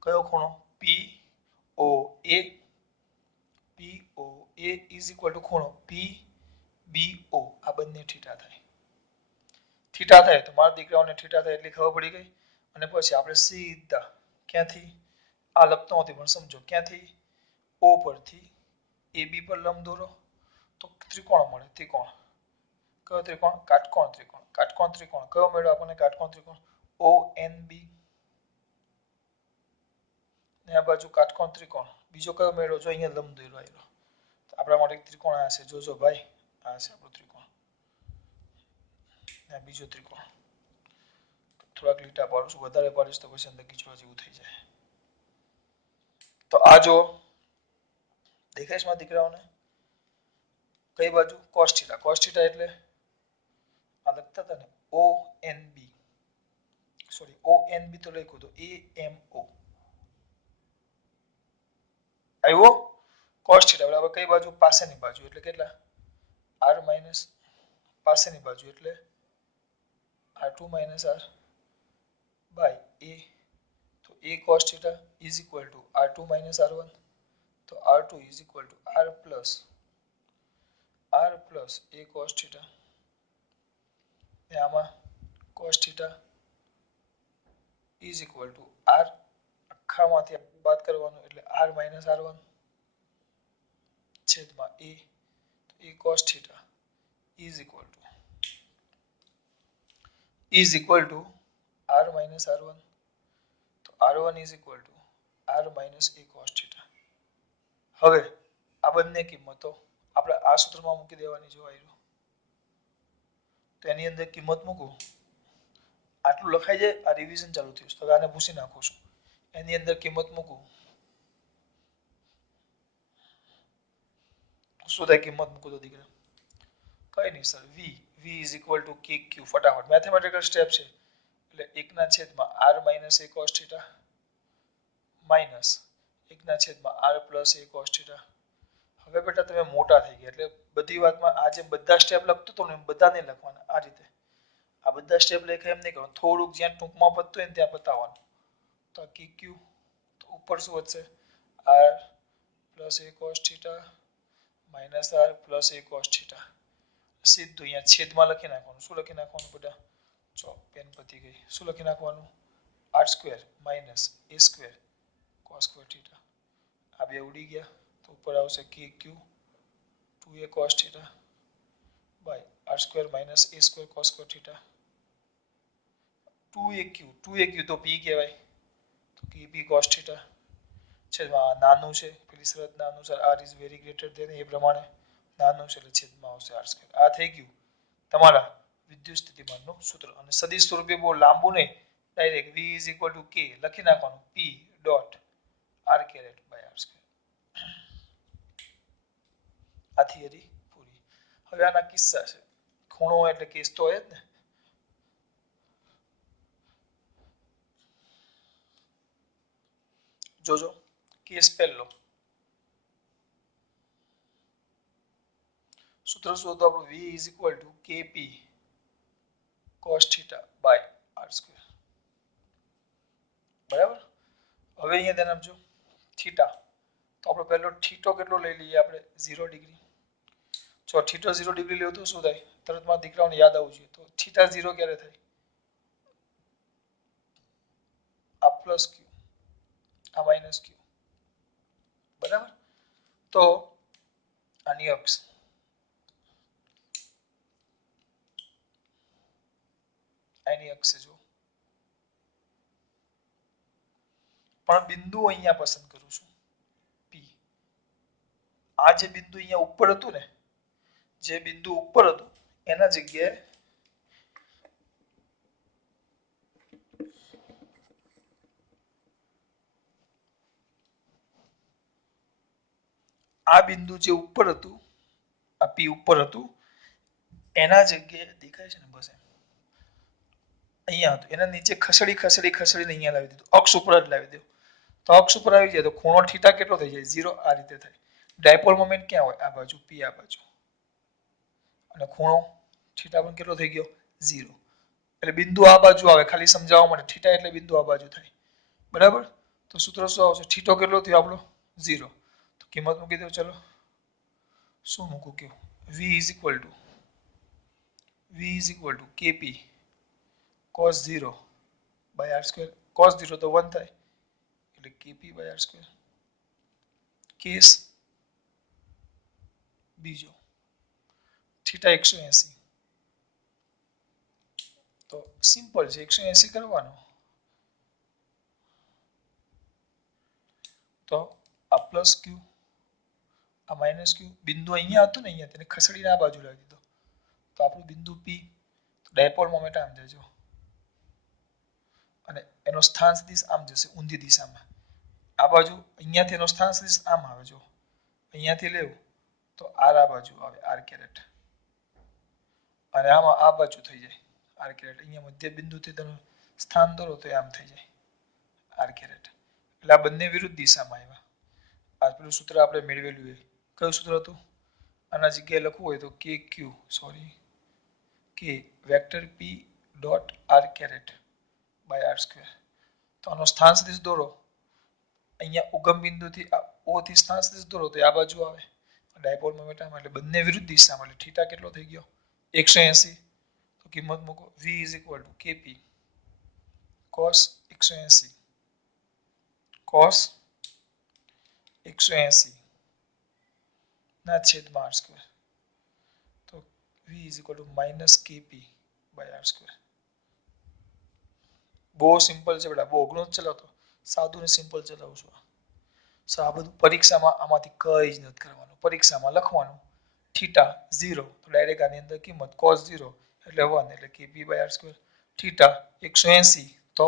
કયો ખૂણો POA, POA is equal to ખૂણો PBO, આ બંને થીટા થાય, થીટા થાય તો મારા દીકરાઓને થીટા થાય એટલી ખબર પડી ગઈ. અને પછી આપણે સીધા ક્યાંથી, આ લખતો નથી પણ સમજો, ક્યાંથી O પરથી AB પર લંબ દોરો તો ત્રિકોણ મળે, ત્રિકોણ, કયો ત્રિકોણ, કાટકોણ ત્રિકોણ, કાટકોણ ત્રિકોણ કયો મળ્યો આપણને, કાટકોણ ત્રિકોણ ONB, ને આ બાજુ કાટકોણ ત્રિકોણ બીજો કયો મળ્યો, જો અહીંયા લંબ દોર્યો આવ્યો, આપણા માટે ત્રિકોણ આ છે, જોજો ભાઈ આ છે આપણો ત્રિકોણ, ને બીજો ત્રિકોણ, થોડાક લીટા પાડું છું, વધારે પાડીશ તો પછી અંદર ગીચવા જેવું થઈ જાય. તો આ જો દેખાય છે મારા દીકરાઓને, કઈ બાજુ cos થીટા, cos થીટા એટલે આ લખતા હતા ને ONB, સોરી ONB તો લખ્યું તો AMO આવ્યો, cos થીટા બરાબર કઈ બાજુ, પાસેની બાજુ, એટલે કેટલા r માઇનસ પાસેની બાજુ એટલે r2 minus r by a, તો a cos theta is equal to r2 minus r1, તો r2 is equal to r plus a cos theta, ને આમાં cos theta is equal to r આખામાંથી બાદ કરવાનું એટલે r minus r1 છેદમાં a, તો a cos theta is equal to r minus r1. તો r1 is equal to r minus a cos theta. હવે આ બંને કિંમતો આપણે આ સૂત્રમાં મૂકી દેવાની જો આવ્યું તો એની અંદર કિંમત મૂકું આટલું લખાઈ જાય આ રિવિઝન ચાલુ થયું તો આને ભૂસી નાખું છું એની અંદર કિંમત મૂકું શું થાય કિંમત મૂકું તો દીકરા કઈ નહીં sir v is equal to kq ફટાફટ મેથેમેટિકલ સ્ટેપ છે એટલે 1 ના છેદમાં r minus a cos theta minus 1 ના છેદમાં r plus a cos theta. હવે બેટા તમે મોટા થઈ ગયા એટલે બધી વાતમાં આ જે બધા સ્ટેપ લખતો તો ને બધા નહીં લખવાના આ રીતે આ બધા સ્ટેપ લખાય એમ નહીં કરવાનું થોડુંક જ્યાં ટૂંકમાં પતતું હોય ને ત્યાં પતાવવાનું તો આ kq તો ઉપર શું વધશે r plus a cos theta minus r plus a cos theta સીધું અહીંયા છેદમાં લખી નાખવાનું શું લખી નાખવાનું બેટા જો પેન પતી ગઈ શું લખી નાખવાનું r square minus a square cos square theta આ બે ઉડી ગયા તો ઉપર આવશે kq 2a cos theta by r square minus a square cos square theta 2aq તો p કહેવાય તો kp cos theta છેદમાં નાનું છે પેલી શરતના અનુસાર r is very greater than એ પ્રમાણે નાનું છે એટલે છેદમાં આવશે r square. આ થઈ ગયું તમારા વિદ્યુત સ્થિતિમાનનું સૂત્ર અને સદિશ સ્વરૂપે બહુ લાંબુ નહીં direct v is equal to k લખી નાખવાનું p dot r caret by r square. આ થિયરી પૂરી. હવે આના કિસ્સા છે ખૂણો એટલે કેસ તો હોય જ ને જોજો કેસ પહેલો સૂત્ર શું હતું આપણું v is equal to kp cos theta by r square બરાબર હવે અહીંયા ધ્યાન આપજો થીટા તો આપણે પહેલો થીટો કેટલો લઈ લઈએ આપણે 0 ડિગ્રી જો થીટા 0 ડિગ્રી લેવું તો શું થાય તરત માં દીકરાઓને યાદ આવવું જોઈએ તો થીટા 0 ક્યારે થાય આ પ્લસ q આ માઈનસ q બરાબર તો આની અક્ષ આની અક્ષ જો પણ બિંદુ અહીંયા પસંદ કરું છું p આ જે બિંદુ અહીંયા ઉપર હતું ને જે બિંદુ ઉપર હતું એના જગ્યાએ આ બિંદુ જે ઉપર હતું આ p ઉપર હતું એના જગ્યાએ દેખાય છે ને બસ અહીંયા હતું એના નીચે ખસડીને અહીંયા લાવી દીધું અક્ષ ઉપર જ લાવી દીધું તો અક્ષ ઉપર આવી જાય તો ખૂણો થીટા કેટલો થઈ જાય 0 આ રીતે થાય ડાયપોલ મોમેન્ટ ક્યાં હોય આ બાજુ p આ બાજુ અને ખૂણો થીટા પણ કેટલો થઈ ગયો 0 એટલે બિંદુ આ બાજુ આવે ખાલી સમજાવવા માટે થીટા એટલે બિંદુ આ બાજુ થાય બરાબર તો સૂત્ર શું આવશે થીટો કેટલો થયો આપણો 0 તો કિંમત મૂકી દો ચલો શું મૂકું કયો v is equal to kp cos 0 by r square cos 0 તો 1 થાય એટલે kp by r square case બીજો થીટા 180 તો સિમ્પલ છે 180 કરવાનો તો આ પ્લસ q આ માઈનસ q બિંદુ અહીંયા હતું ને અહીંયા તેને ખસડીને આ બાજુ લાવી દીધો તો આપણું બિંદુ p ડાયપોલ મોમેન્ટ આમ જજો અને એનો સ્થાન સદિશ આમ જશે ઊંધી દિશામાં આ બાજુ અહીંયાથી એનો સ્થાન સદિશ આમ આવે જો અહીંયાથી લેવું તો r આ બાજુ આવે r કેરેટ અને આમાં આ બાજુ થઈ જાય r કેરેટ અહીંયા મધ્ય બિંદુથી તેનું સ્થાન દોરો તો આમ થઈ જાય r કેરેટ એટલે આ બંને વિરુદ્ધ દિશામાં આવ્યા આ પેલું સૂત્ર આપણે મેળવેલું છે કયું સૂત્ર હતું આના જગ્યાએ લખવું હોય તો k vector p dot r caret by r square તો આનો સ્થાન સદિશ દોરો અહીંયા ઉગમ બિંદુથી o થી સ્થાન સદિશ દોરો તો આ બાજુ આવે ડાયપોલ મોમેન્ટમ એટલે બંને વિરુદ્ધ દિશામાં એટલે થીટા કેટલો થઈ ગયો 180 તો કિંમત મૂકો v is equal to kp cos 180 ના છેદમાં r square v is equal to minus kp by r square. બહુ સિમ્પલ છે બેટા, બહુ અઘરું જ ચલાવતો, સાદું ને સિમ્પલ ચલાવું છું. સો આ બધું પરીક્ષામાં આમાંથી કઈ જ નથી કરવાનું. પરીક્ષામાં લખવાનું થીટા 0 તો ડાયરેક્ટ આની અંદર કિંમત cos 0 એટલે 1 એટલે કે p by r square. Theta 180 તો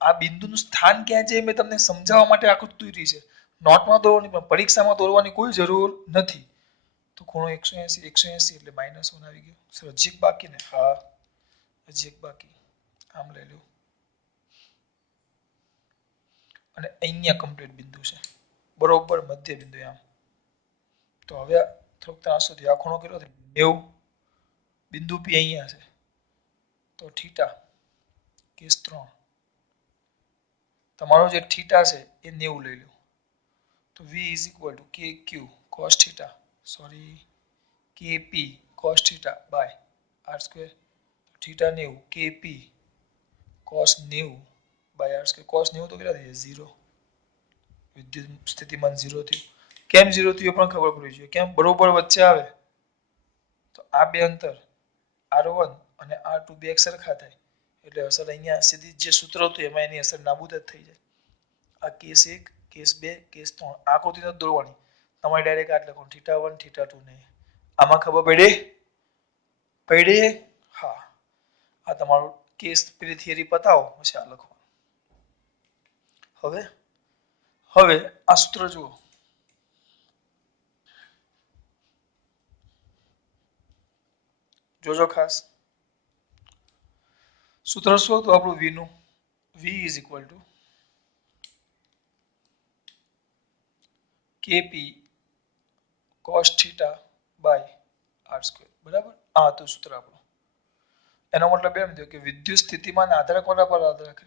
આ બિંદુનું સ્થાન ક્યાં છે મેં તમને સમજાવવા માટે આકૃતિ દોરી છે. નોટમાં દોરવાની પણ પરીક્ષામાં દોરવાની કોઈ જરૂર નથી. તો ખૂણો 180 એટલે -1 આવી ગયો. સર હજી એક બાકી ને? હા હજી એક બાકી. આમ લઈ લો અને અહીંયા કમ્પ્લીટ બિંદુ છે બરોબર મધ્ય બિંદુ આમ. તો હવે થોડુંક ત્રાસુથી આ ખૂણો કેટલો થાય 90. બિંદુ P અહીંયા છે તો થીટા કેસ 3 તમારો જે થીટા છે એ 90 લઈ લો. તો v is equal to kq cos theta sorry kp cos theta by r square. Theta 90 kp cos 90 by r square. cos 90 તો કેટલા થઈ જાય 0. વિદ્યુત સ્થિતિમાન 0 થયું. કેમ 0 થયું એ પણ ખબર પડવી જોઈએ. કેમ બરોબર વચ્ચે આવે તો આ બે અંતર r1 અને r2 બે એક સરખા થાય એટલે અસર અહીંયા સીધી જે સૂત્ર હતું એમાં એની અસર નાબૂદ જ થઈ જાય. આ કેસ 1 કેસ 2 કેસ 3 આકૃતિ નથી દોરવાની તમારે ડાયરેક્ટ આ લખો થીટા 1 થીટા 2 ને. આમાં ખબર પડી? હા. આ તમારું કેસ પેલી થિયરી પતાવો પછી આ લખો. હવે આ સૂત્ર જુઓ. જોજો ખાસ. સૂત્ર શું હતું આપણું v નું? v is equal to kp cos theta by r square. બરાબર? આ હતું સૂત્ર આપણું. એનો મતલબ એમ થયો કે વિદ્યુત સ્થિતિમાન આધાર કોના પર આધાર રાખે?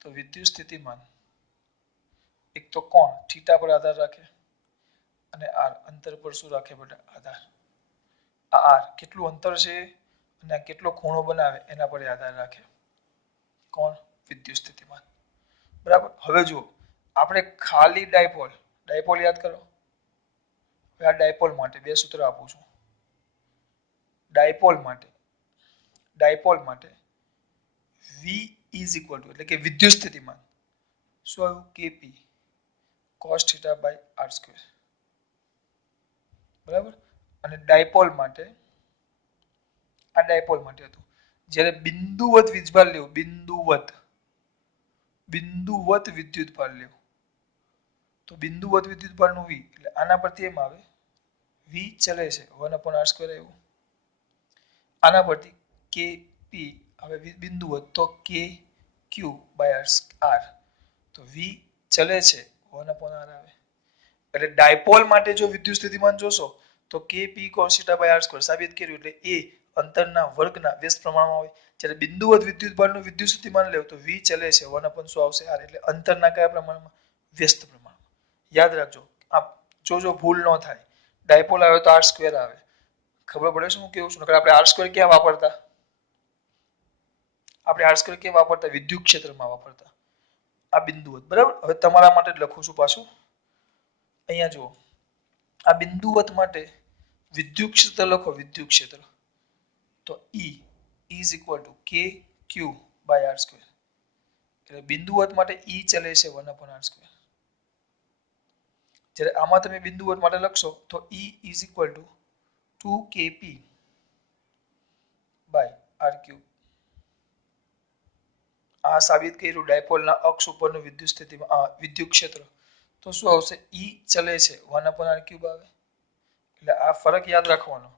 તો વિદ્યુત સ્થિતિમાન એક તો કોણ થીટા પર આધાર રાખે અને r અંતર પર શું રાખે બેટા? આધાર. આ r કેટલું અંતર છે અને કેટલો ખૂણો બનાવે એના પર આધાર રાખે. કોણ? વિદ્યુત સ્થિતિમાન. બરાબર. હવે જુઓ આપણે ખાલી ડાયપોલ યાદ કરો. આ ડાયપોલ માટે બે સૂત્ર આપું છું. ડાયપોલ માટે v is equal to એટલે કે વિદ્યુત સ્થિતિમાન શું આવ્યું? kp cos theta by r square. બરાબર. અને ડાયપોલ માટે હતું જ્યારે બિંદુવત વીજભાર લેવું બિંદુવત વિદ્યુતભાર લેવું તો બિંદુવત વિદ્યુતભારનું v એટલે આના પરથી એમ આવે v ચલે છે 1/r સ્ક્વેર આવ્યું. આના પરથી kp હવે બિંદુવત તો kq by r તો v ચલે છે 1/r આવે. એટલે ડાયપોલ માટે જો વિદ્યુત સ્થિતિમાન જોશો તો kp cos theta by r square સાબિત કર્યું એટલે a અંતરના વર્ગના વ્યસ્ત પ્રમાણમાં હોય. જ્યારે બિંદુવત વિદ્યુતભારનું વિદ્યુત સ્થિતિમાન લેવું તો v ચલે છે 1/શું આવશે r એટલે અંતરના કયા પ્રમાણમાં? વ્યસ્ત પ્રમાણમાં. યાદ રાખજો. આ જો ભૂલ ન થાય ડાયપોલ આવે તો r સ્ક્વેર આવે. ખબર પડે શું કેવું છું? નકર આપણે r સ્ક્વેર ક્યાં વાપરતા? વિદ્યુત ક્ષેત્રમાં વાપરતા. આ બિંદુવત. બરાબર. હવે તમારા માટે જ લખું છું પાછું. અહીંયા જુઓ આ બિંદુવત માટે વિદ્યુત ક્ષેત્ર લખો. વિદ્યુત ક્ષેત્ર તો E is equal to kq by r square. એટલે બિંદુવત માટે E ચલે છે 1/r square. જ્યારે આમાં તમે બિંદુવત માટે લખશો તો E is equal to 2kp by r cube. આ સાબિત કર્યું ડાયપોલના અક્ષ ઉપરનું વિદ્યુત ક્ષેત્ર. તો શું આવશે? E ચલે છે 1/r cube આવે. એટલે આ ફરક યાદ રાખવાનો.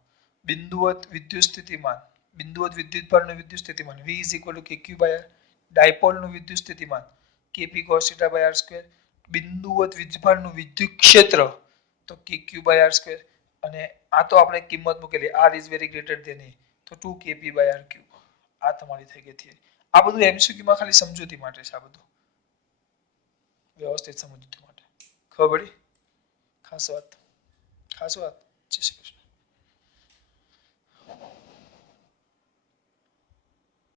બિંદુવત વિદ્યુતભારનું વિદ્યુત સ્થિતિમાન v is equal to kq by r. ડાયપોલનું વિદ્યુત સ્થિતિમાન kp cos theta by r square. બિંદુવત વીજભારનું વિદ્યુત ક્ષેત્ર તો kq by r square. અને આ તો આપણે કિંમત મૂકેલી r is very greater than a તો 2kp by r cube. આ તમારી થઈ ગઈ થિયરી. આ બધું MCQ માં ખાલી સમજૂતી માટે છે. આ બધું વ્યવસ્થિત સમજૂતી માટે. ખબર પડી? ખાસ વાત. જય શ્રી કૃષ્ણ.